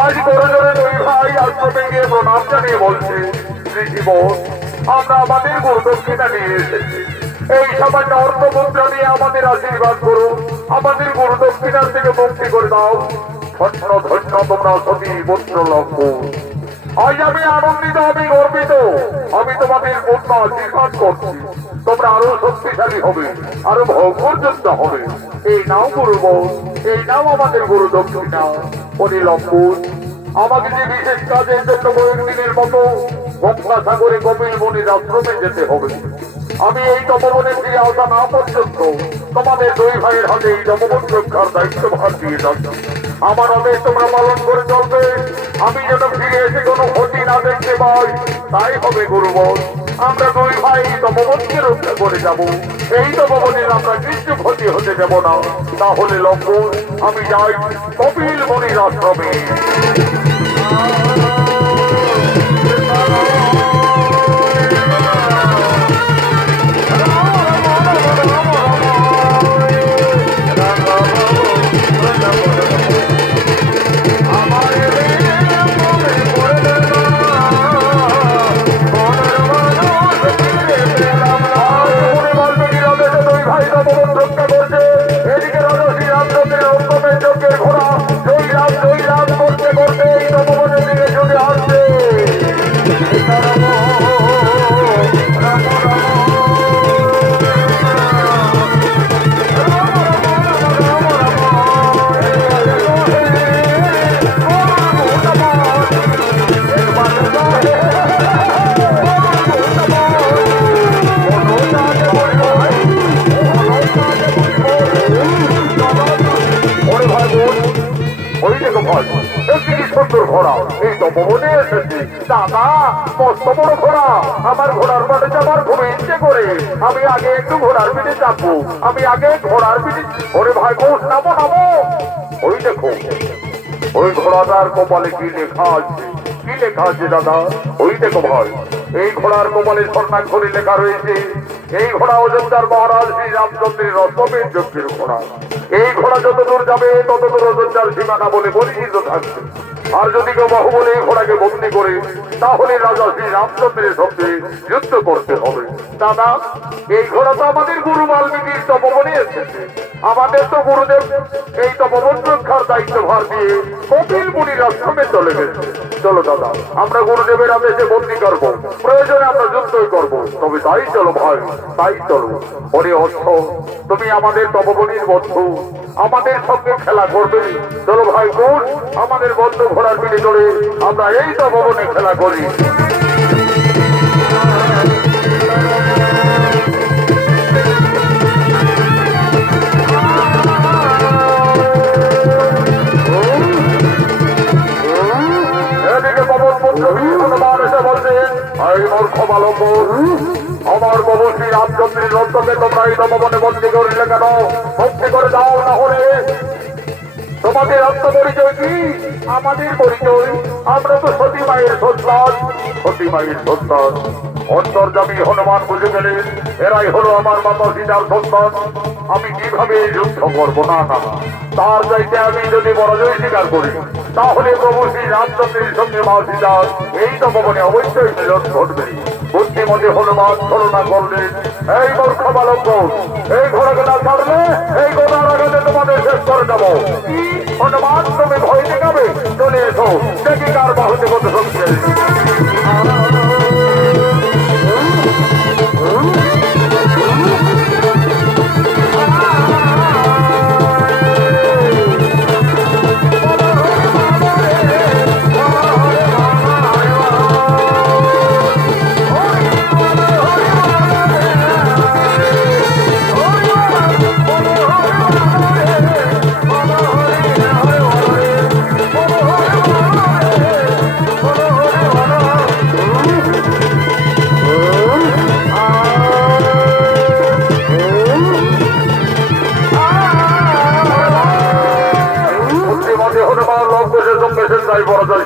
আজ করজনে দুই ভাই আশ্রমে গিয়ে প্রণাম জানিয়ে বলছে, জীবন আমরা আমাদের গুরু দক্ষিণা নিয়ে এসেছি, এই সামান্য অর্থ মুদ্রা দিয়ে আমাদের আশীর্বাদ করো, আমাদের গুরু দক্ষিণার থেকে মুক্তি করে দাও। ধন্য ধন্য তোমরা সতী পুত্র লম্বন। আজ আমি আনন্দিত, আমি গর্বিত, আমি তোমাদের পূর্ণ আশীর্বাদ করছি। তোমরা আরো শক্তিশালী হবে, আরো ভৌপর্যন্ত হবে। এই নাও গুরু বোন, এই নাও আমাদের গুরু দক্ষিণা। অনি লম্বন, আমাকে যে বিশেষ কাজের জন্য কয়েকদিনের মতো গঙ্গাসাগরে কপিল মুনির আশ্রমে যেতে হবে। আমি এই তপবনে ফিরে আসা না পর্যন্ত তোমাদের দুই ভাইয়ের হাতে এই তপবন রক্ষার দায়িত্বভার দিয়ে যাচ্ছি। আমার আদেশ তোমরা পালন করে চলবে। আমি যেন ফিরে এসে কোনো ক্ষতি না দেখতে পাই, তাই হবে গুরুবর। আমরা দুই ভাই তপবনকে রক্ষা করে যাব, এই তপবনের আমরা কিছু ক্ষতি হতে দেব না। তাহলে লম্বন আমি যাই কপিল মুনির আশ্রমে। আমার ঘোড়ার পাটে যাবার খুব ইচ্ছে করে, আমি আগে একটু ঘোড়ার পিঠে চাপবো, আমি আগে ঘোড়ার পিঠে। ওরে ভাই গোস, নামো নামো। ওই দেখো ওই ঘোড়াটার কপালে কি লেখা আছে, কি লেখা আছে দাদা? ওই দেখো ভাই, এই ঘোড়ার কপালে স্বর্ণাক্ষরে লেখা রয়েছে, এই ঘোড়া অযোধ্যার মহারাজ শ্রী রামচন্দ্রের রত্নবীর যজ্ঞের ঘোড়া। এই ঘোড়া যত দূর যাবে তত দূর অযোধ্যার সীমানা বলে পরিচিত থাকবে। আর যদি কেউ বাহুবলে এই ঘোড়াকে বন্দি করে তাহলে রাজা শ্রী রামচন্দ্রের সঙ্গে যুদ্ধ করতে হবে। দাদা, এই ঘোড়া তো আমাদের গুরু বাল্মীকির তপবনে এসেছে। আমাদের তো গুরুদেব এই তপবন রক্ষার দায়িত্ব ভার দিয়ে কপিল মুনির আশ্রমে চলে গেছে। চলো দাদা, আমরা গুরুদেবের আদেশে বন্দি করবো, প্রয়োজনে আমরা যুদ্ধই করবো। তবে তাই চলো ভাই, তাই চলো। ওরে অর্থ, তুমি আমাদের তপবনীর বন্ধু, আমাদের সঙ্গে খেলা করবে। চলো ভাই কোন আমাদের বন্ধু ঘোড়ার পিঠে চড়ে আমরা এই তপবনে খেলা করি। আমার প্রভু শ্রী রামচন্দ্রের রক্তকে তোমরা এই তপবনে বন্দি করলে কেন? মুক্তি করে দাও, না হলে তোমাদের আত্মপরিচয় কি? আমাদের পরিচয়, আমরা তো সতী মায়ের সন্তান, সতী মায়ের সন্তান। অন্তর্যামী হনুমান বুঝে গেলেন এরাই হলো আমার মাতা সীতার সন্তান। আমি কিভাবে যুদ্ধ করবো? না না, তার চাইতে আমি যদি পরাজয় স্বীকার করি তাহলে প্রভু শ্রী রামচন্দ্রের সঙ্গে মা সীতার এই তপবনে অবশ্যই মিলন ঘটবে। বুদ্ধিমতী হনুমান ছলনা করলেন, এই মূর্খ বালক, এই ঘোড়াকে না ছাড়লে এই গোটার আঘাতে তোমাদের শেষ করে দেবো। কি হনুমান, তুমি ভয় দেখাবে? চলে এসো, দেখি কার বাহুতে কত শক্তি।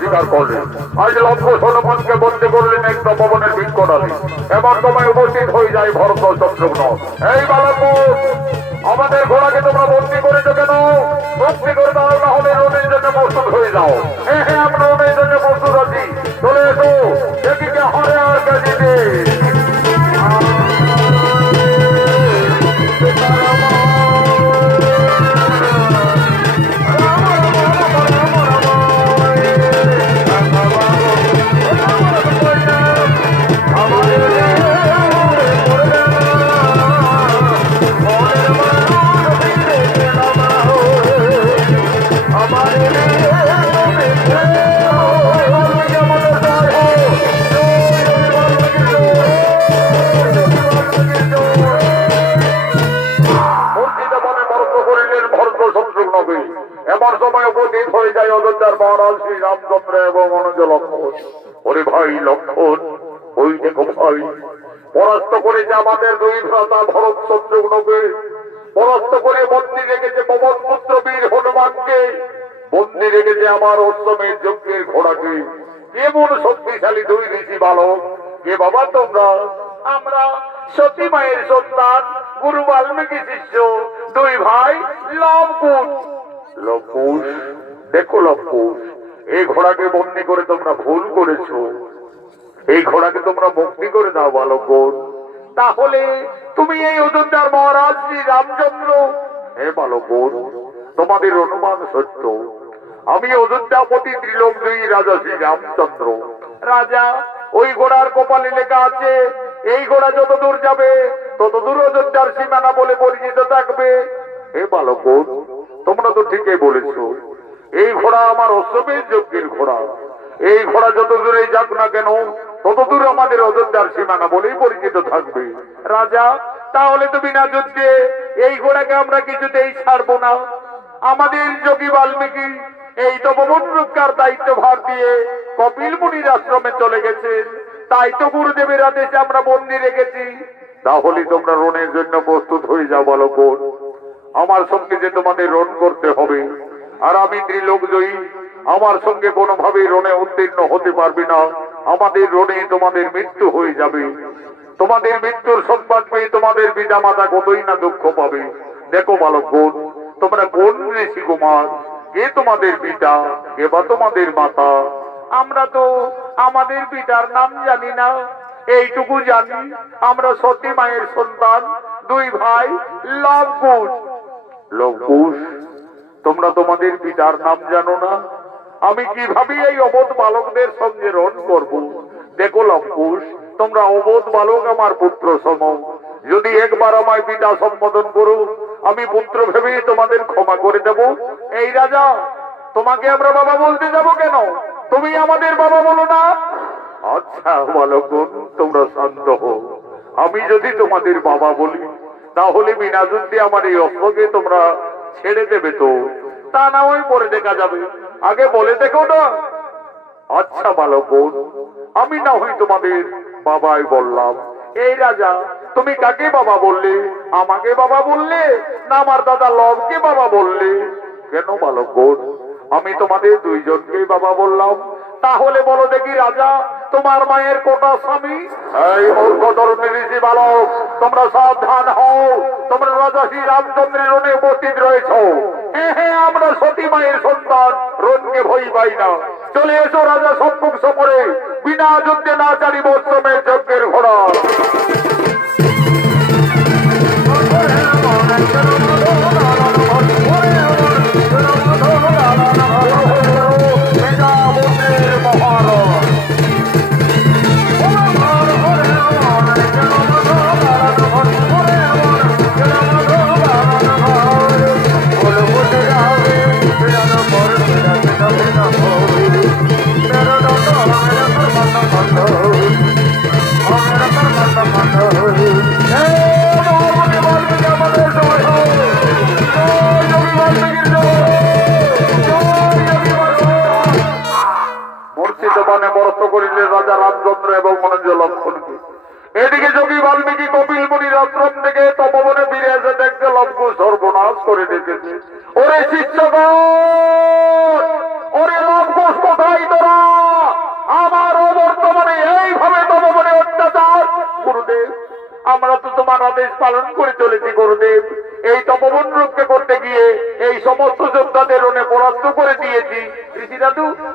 স্বীকার করলেন। আজ লক্ষ হনুমানকে বন্দি করলেন এক তপবনের বৃক্ষডালে। এমন সময় উপস্থিত হয়ে যায় ভরত শত্রুঘ্ন। এই বালক, আমাদের ঘোড়াকে তোমরা বন্দি করেছো কেন? মুক্তি করে দাও, না হলে রণের জন্য প্রস্তুত হয়ে যাও। হ্যাঁ হ্যাঁ, আমরা রণের জন্য প্রস্তুত আছি। চলে এসো, এদিকে হরে আর কাজিতে। এবার সময় উপস্থিত হয়ে যায় অযোধ্যার মহারাজ শ্রী রামচন্দ্র এবং অনুজ লক্ষ্মণ। ওরে ভাই লক্ষ্মণ, ওই দেখো ভাই, পরাস্ত করেছে আমাদের দুই ভ্রাতা ভরত শত্রুঘ্নকে, পরাস্ত করে বন্দি রেখেছে পবন পুত্র বীর হনুমানকে, বন্দি রেখেছে আমার অশ্বমের যজ্ঞের ঘোড়াকে। কেমন শক্তিশালী দুই ঋষি বালক! কে বাবা তোমরা? আমরা সতী মায়ের সন্তান, গুরু বাল্মীকি শিষ্য, দুই ভাই লবকুশ। লবকুশ, দেখো লবকুশ, এই ঘোড়াকে বন্দি করে তোমরা ভুল করেছো। এই ঘোড়াকে তোমরা মুক্তি করে দাও বালকগণ। তাহলে তুমি এই অযোধ্যার মহারাজ শ্রী রামচন্দ্র? হে বালকগণ, তোমাদের অনুমান সত্য। আমি অযোধ্যাপতি ত্রিলোকজয়ী রাজা শ্রী রামচন্দ্র। রাজা, ওই ঘোড়ার কপালে লেখা আছে এই ঘোড়া যত দূর যাবে তত দূর অযোধ্যার সীমানা বলে পরিচিত থাকবে। হে বালকগণ, তোমরা তো ঠিকই বলেছো। এই ঘোড়া আমার অশ্বমের যজ্ঞের ঘোড়া। এই ঘোড়া যত দূরে যাক না কেন তত দূর আমাদের অযোধ্যার সীমানা বলেই পরিচিত থাকবে। রাজা, তাহলে তো বিনা যুদ্ধে এই ঘোড়াকে আমরা কিছুতেই ছাড়বো না। আমাদের যোগী বাল্মীকি এই তপবন রক্ষার দায়িত্ব ভার দিয়ে কপিল মুনির আশ্রমে চলে গেছেন, তাই তো গুরুদেবের আদেশে আমরা বন্দি রেখেছি। তাহলে তোমরা রণের জন্য প্রস্তুত হয়ে যাও বালকগণ। আমার সঙ্গে যে তোমাদের রণ করতে হবে, আর আমি ত্রিলোকজয়ী, আমার সঙ্গে কোনোভাবেই রণে উত্তীর্ণ হতে পারবে না। আমাদের রণে তোমাদের মৃত্যু হয়ে যাবে। তোমাদের মৃত্যুর সংবাদ পেয়ে তোমাদের পিতা মাতা কতই না দুঃখ পাবে। দেখো বালকগণ, তোমরা কোন ঋষি কুমার, কে তোমাদের পিতা, কে বা তোমাদের মাতা? আমরা তো আমাদের পিতার নাম জানি না, এইটুকু জানি আমরা সতী মায়ের সন্তান, দুই ভাই লবকুশ। লবকুশ, তোমরা তোমাদের পিতার নাম জানো না? আমি কিভাবে এই অবোধ বালকদের সঙ্গে রণ করব? দেখো লবকুশ, তোমরা অবোধ বালক আমার পুত্র সম। যদি একবার আমায় পিতা সম্বোধন করো, আমি পুত্র ভেবেই তোমাদের ক্ষমা করে দেব। এই রাজা, তোমাকে আমরা বাবা বলতে যাব কেন? তুমি আমাদের বাবা বলো না। আচ্ছা বালকগণ, তোমরা শান্ত হও। আমি যদি তোমাদের বাবা বলি, তাহলে বিনা যুদ্ধে আমার এই অস্ত্রকে তোমরা ছেড়ে দেবে তো? তা না হয় পরে দেখা যাবে, আগে বলে দেখো না। আচ্ছা বালকগণ, আমি না হয় তোমাদের বাবাই বললাম। এই রাজা, তুমি কাকে বাবা বললে? আমাকে বাবা বললে না আমার দাদা লবকে বাবা বললে? কেন বালকগণ, আমি তোমাদের দুইজনকেই বাবা বললাম। তাহলে বলো দেখি রাজা, তোমার মায়ের কোটা স্বামী? এই মূর্খ তরুণী ঋষি বালক, তোমরা সাবধান হও। তোমরা রাজা শ্রী রামচন্দ্রের রণে উপস্থিত রয়েছ। হ্যাঁ হ্যাঁ, আমরা সতী মায়ের সন্তান, রণকে ভয় পাই না। চলে এসো রাজা সম্মুখ সমরে, বিনা যুদ্ধে না চারি মৌসুমের যজ্ঞের ঘোড়া। মূর্ছিত মনে মরত করিলে রাজা রামচন্দ্র এবং মনোজ লক্ষণকে। এদিকে যোগী বাল্মীকি কপিল মুনির আশ্রম থেকে তপবনে ফিরে এসে দেখতে লবকুশ সর্বনাশ করে রেখেছে। ওরে শিষ্যগণ, ওরে লবকুশ কোথায় তোরা? আমার অবর্তমানে এইভাবে তপবনে অত্যাচার। গুরুদেব, আমরা তো তোমার আদেশ পালন করে চলেছি গুরুদেব। এই তপবন রক্ষা করতে গিয়ে এই সমস্ত যোদ্ধাদের রণে পরাস্ত করে দিয়েছি।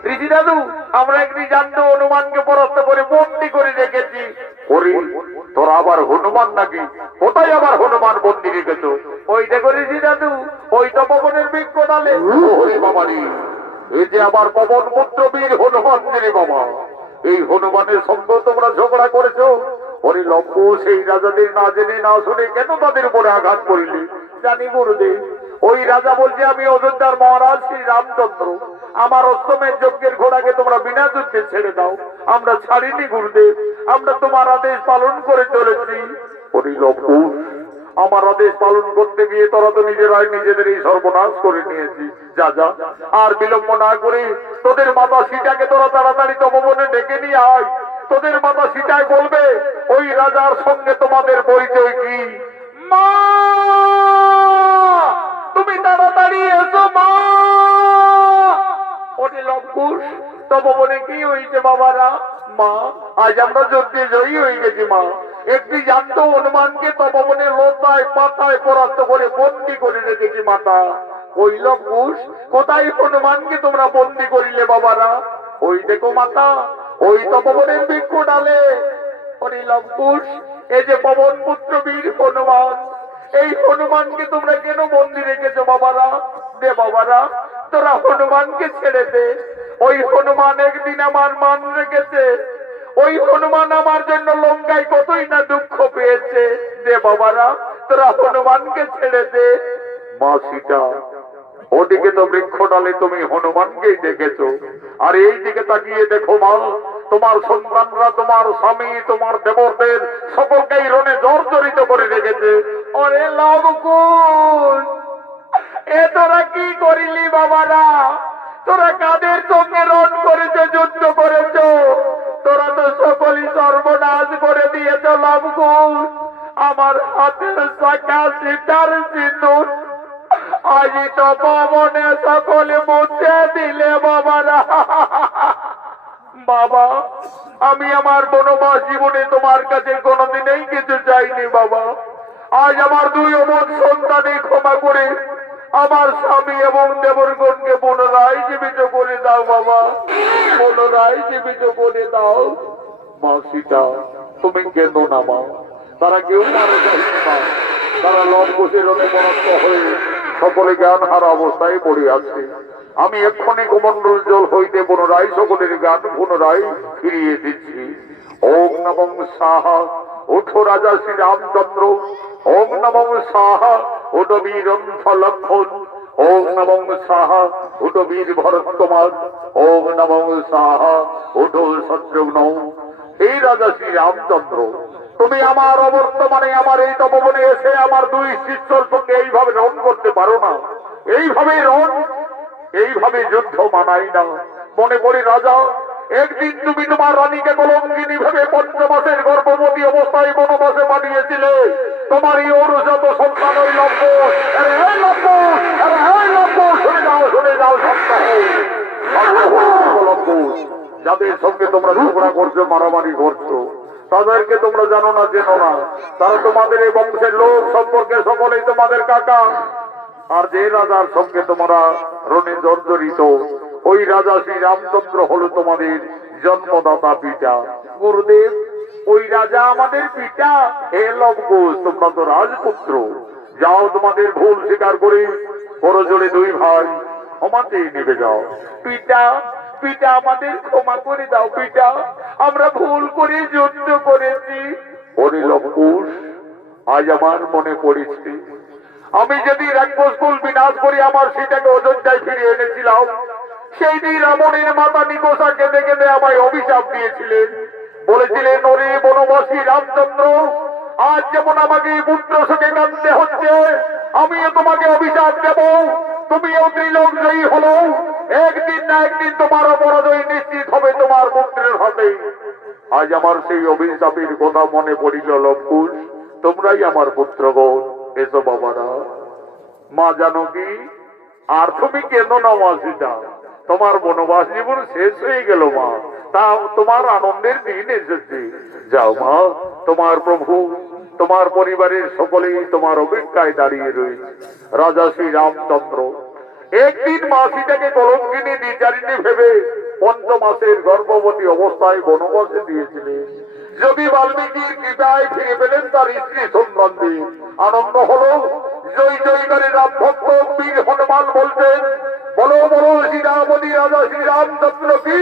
ঋষি দাদু, আমরা একটি জান্ত হনুমানকে পরাস্ত করে বন্দি করে রেখেছি। ওরে, তোরা আবার হনুমান নাকি? কোথায় আবার হনুমান বন্দি রেখেছ? ওই দেখো ঋষি দাদু, ওই তপবনের বৃক্ষ ডালে। ওরে বাবারি, এই যে আমার পবন পুত্র বীর হনুমান রে বাবা। এই হনুমানের সঙ্গে তোমরা ঝগড়া করেছো? ওরে লবকুশ, সেই রাজাদের না জেনে না শুনে কেন তাদের উপরে আঘাত করিলি? জানি গুরুদেব, ওই রাজা বলছে আমি অযোধ্যার মহারাজ শ্রী রামচন্দ্র, আমার অষ্টমের যজ্ঞের ঘোড়াকে তোমরা বিনা যুদ্ধে ছেড়ে দাও। আমরা ছাড়িনি গুরুদেব, আমরা তোমার আদেশ পালন করে চলেছি। ওরে লবকুশ, আমার আদেশ পালন করতে গিয়ে তোরা তো নিজেরাই নিজেদের এই সর্বনাশ করে নিয়েছি। যা যা, আর বিলম্ব না করে তোদের মাতা সীতাকে তোরা তাড়াতাড়ি তপবনে ডেকে নিয়ে আয়। তোদের মাতা সীতায় বলবে ওই রাজার সঙ্গে তোমাদের পরিচয় কি। মা, তুমি তাড়াতাড়ি এসো মা। ওরে লবকুশ, তপবনে কি হয়েছে বাবারা? মা, আজ আমরা যুদ্ধে জয়ী হয়ে গেছি মা। একটি জান্ত হনুমানকে তপবনে লতায় পাতায় পরাস্ত করে বন্দি করে রেখেছি মাতা। ওই লবকুশ, কোথায় হনুমানকে তোমরা বন্দি করিলে বাবারা? ওই দেখো মাতা, ওই তপবনের বৃক্ষ ডালে। ওরে লবকুশ, এই যে পবন পুত্র বীর হনুমান, এই হনুমানকে তোমরা কেন বন্দি রেখেছো বাবারা? দে বাবারা, তোরা হনুমানকে ছেড়ে দে। ওই হনুমান একদিন আমার মান রেখেছে, ওই হনুমান আমার জন্য লঙ্কায় কতই না দুঃখ পেয়েছে। দে বাবারা, তোরা হনুমানকে ছেড়ে দে। মা সীতা, ওদিকে তো বৃক্ষ ডালে তুমি হনুমানকেই দেখেছো, আর এই দিকে তাকিয়ে দেখো মা, তোমার সন্তানরা, তোমার স্বামী, তোমার দেবরদের সকলকেই রণে জর্জরিত করে রেখেছে। ওরে লবকুশ, এ তোরা কি করিলি বাবারা? তোরা কাদের সঙ্গে রণ করেছ, যুদ্ধ করেছ? তোরা তো সকলই সর্বনাশ করে দিয়েছ লবকুশ। আমার হাতের শাখা সীতার সিঁদুর আজি তো পবনে সকলে মুছে দিলে বাবারা। বাবা, আমি আমার বনবাস জীবনে তোমার কাছে কোনোদিনই কিছু চাইনি বাবা। আজ আমার দুই অমন সন্তানে ক্ষমা করে আমার স্বামী এবং দেবরগণকে জীবিত করে দাও বাবা, পুনরায় জীবিত করে দাও। মা সীতা, তুমি কেঁদো না মা, তারা কেউ মারা যায়নি মা, তারা লবকুশের অনুমনস্ক হয়ে সকলে জ্ঞান হারা অবস্থায় পড়ে আছে। আমি এক্ষুনি কমণ্ডল জল হইতে পুনরায় সকলের জ্ঞান পুনরায় ফিরিয়ে দিচ্ছি। ওম নমঃ সাহা, ওঠো রাজা শ্রী রামচন্দ্র। ওম নমঃ সাহা, ওঠো বীরন্থ লক্ষণ। ওম নমঃ সাহা, ওঠো বীর ভরতকুমার। ওম নমঃ সাহা, ওঠো শত্রুঘ্ন। এই রাজা শ্রী রামচন্দ্র, তুমি আমার অবর্তমানে আমার এই তপবনে এসে আমার দুই শিষ্যর সঙ্গে এইভাবে রণ করতে পারো না। এইভাবে রণ, এইভাবে যুদ্ধ মানাই না। মনে করি রাজা, একদিন তুমি তোমার রানীকে কলঙ্কিনী ভেবে 5 মাসের গর্ভবতী অবস্থায় বনবাসে পাঠিয়েছিলে। তোমার এই অরুজাত সন্তান ওই লম্বর, শুনে যাও সন্তান, যাদের সঙ্গে তোমরা ঝগড়া করছো, মারামারি করছো, তাদেরকে তোমরা জানো না, জেনো না। তারা তোমাদের এই বংশের লোক, সম্পর্কে সকলেই তোমাদের কাকা। আর যে রাজার সঙ্গে তোমরা রণে জর্জরিত, ওই রাজা শ্রী রামচন্দ্র হলো তোমাদের জন্মদাতা পিতা। গুরুদেব, ওই রাজা আমাদের পিতা। হে লবকুশ, তোমরা তো রাজপুত্র। যাও, তোমাদের ভুল স্বীকার করে বড় জোরে 2 ভাই ক্ষমা চেয়ে নেবে যাও। পিতা, পিতা আমাদের ক্ষমা করে দাও পিতা, আমরা ভুল করে যুদ্ধ করেছি। ওরে লবকুশ, আজ আমার মনে পড়েছে, আমি যদি রাক্ষসকুল বিনাশ করে আমার সীতাকে অযোধ্যায় ফিরিয়ে এনেছিলাম, সেই দিন রাবণের মাতা নিকোষা কেঁদে কেঁদে আমায় অভিশাপ দিয়েছিলেন। বলেছিলেন, ওরে বনবাসী রামচন্দ্র, আজ যেমন আমাকে পুত্র শোকে কাঁদতে হচ্ছে, আমিও তোমাকে অভিশাপ দেব। তুমিও ত্রিলোক জয়ী হলো, একদিন না একদিন তোমার পরাজয় নিশ্চিত হবে তোমার পুত্রের হাতে। আজ আমার সেই অভিশাপের কথা মনে পড়িল লবকুশ। তোমরাই আমার পুত্রগণ, এসো বাবারা। মা জানকী, আর তুমি কেন না মা সীতা? তোমার বনবাস জীবন শেষ হয়ে গেল মা, তা তোমার আনন্দের দিন এসেছে। যাও মা, তোমার প্রভু, তোমার পরিবারের সকলেই তোমার অপেক্ষায় দাঁড়িয়ে রয়েছে। রাজা শ্রী রামচন্দ্র একদিন মা সীতাকে কলঙ্কিনী দ্বিচারিণী ভেবে 5 মাসের গর্ভবতী অবস্থায় বনবাসে দিয়েছিলেন। যদি বাল্মীকির কৃপায় ফিরে পেলেন তার স্ত্রী সন্তানদের, আনন্দ হলো। জয় জয়কারী রাম ভক্ত বীর হনুমান বলছেন, বলো বলো শ্রীরামদি রাজা শ্রীরামচন্দ্র কি।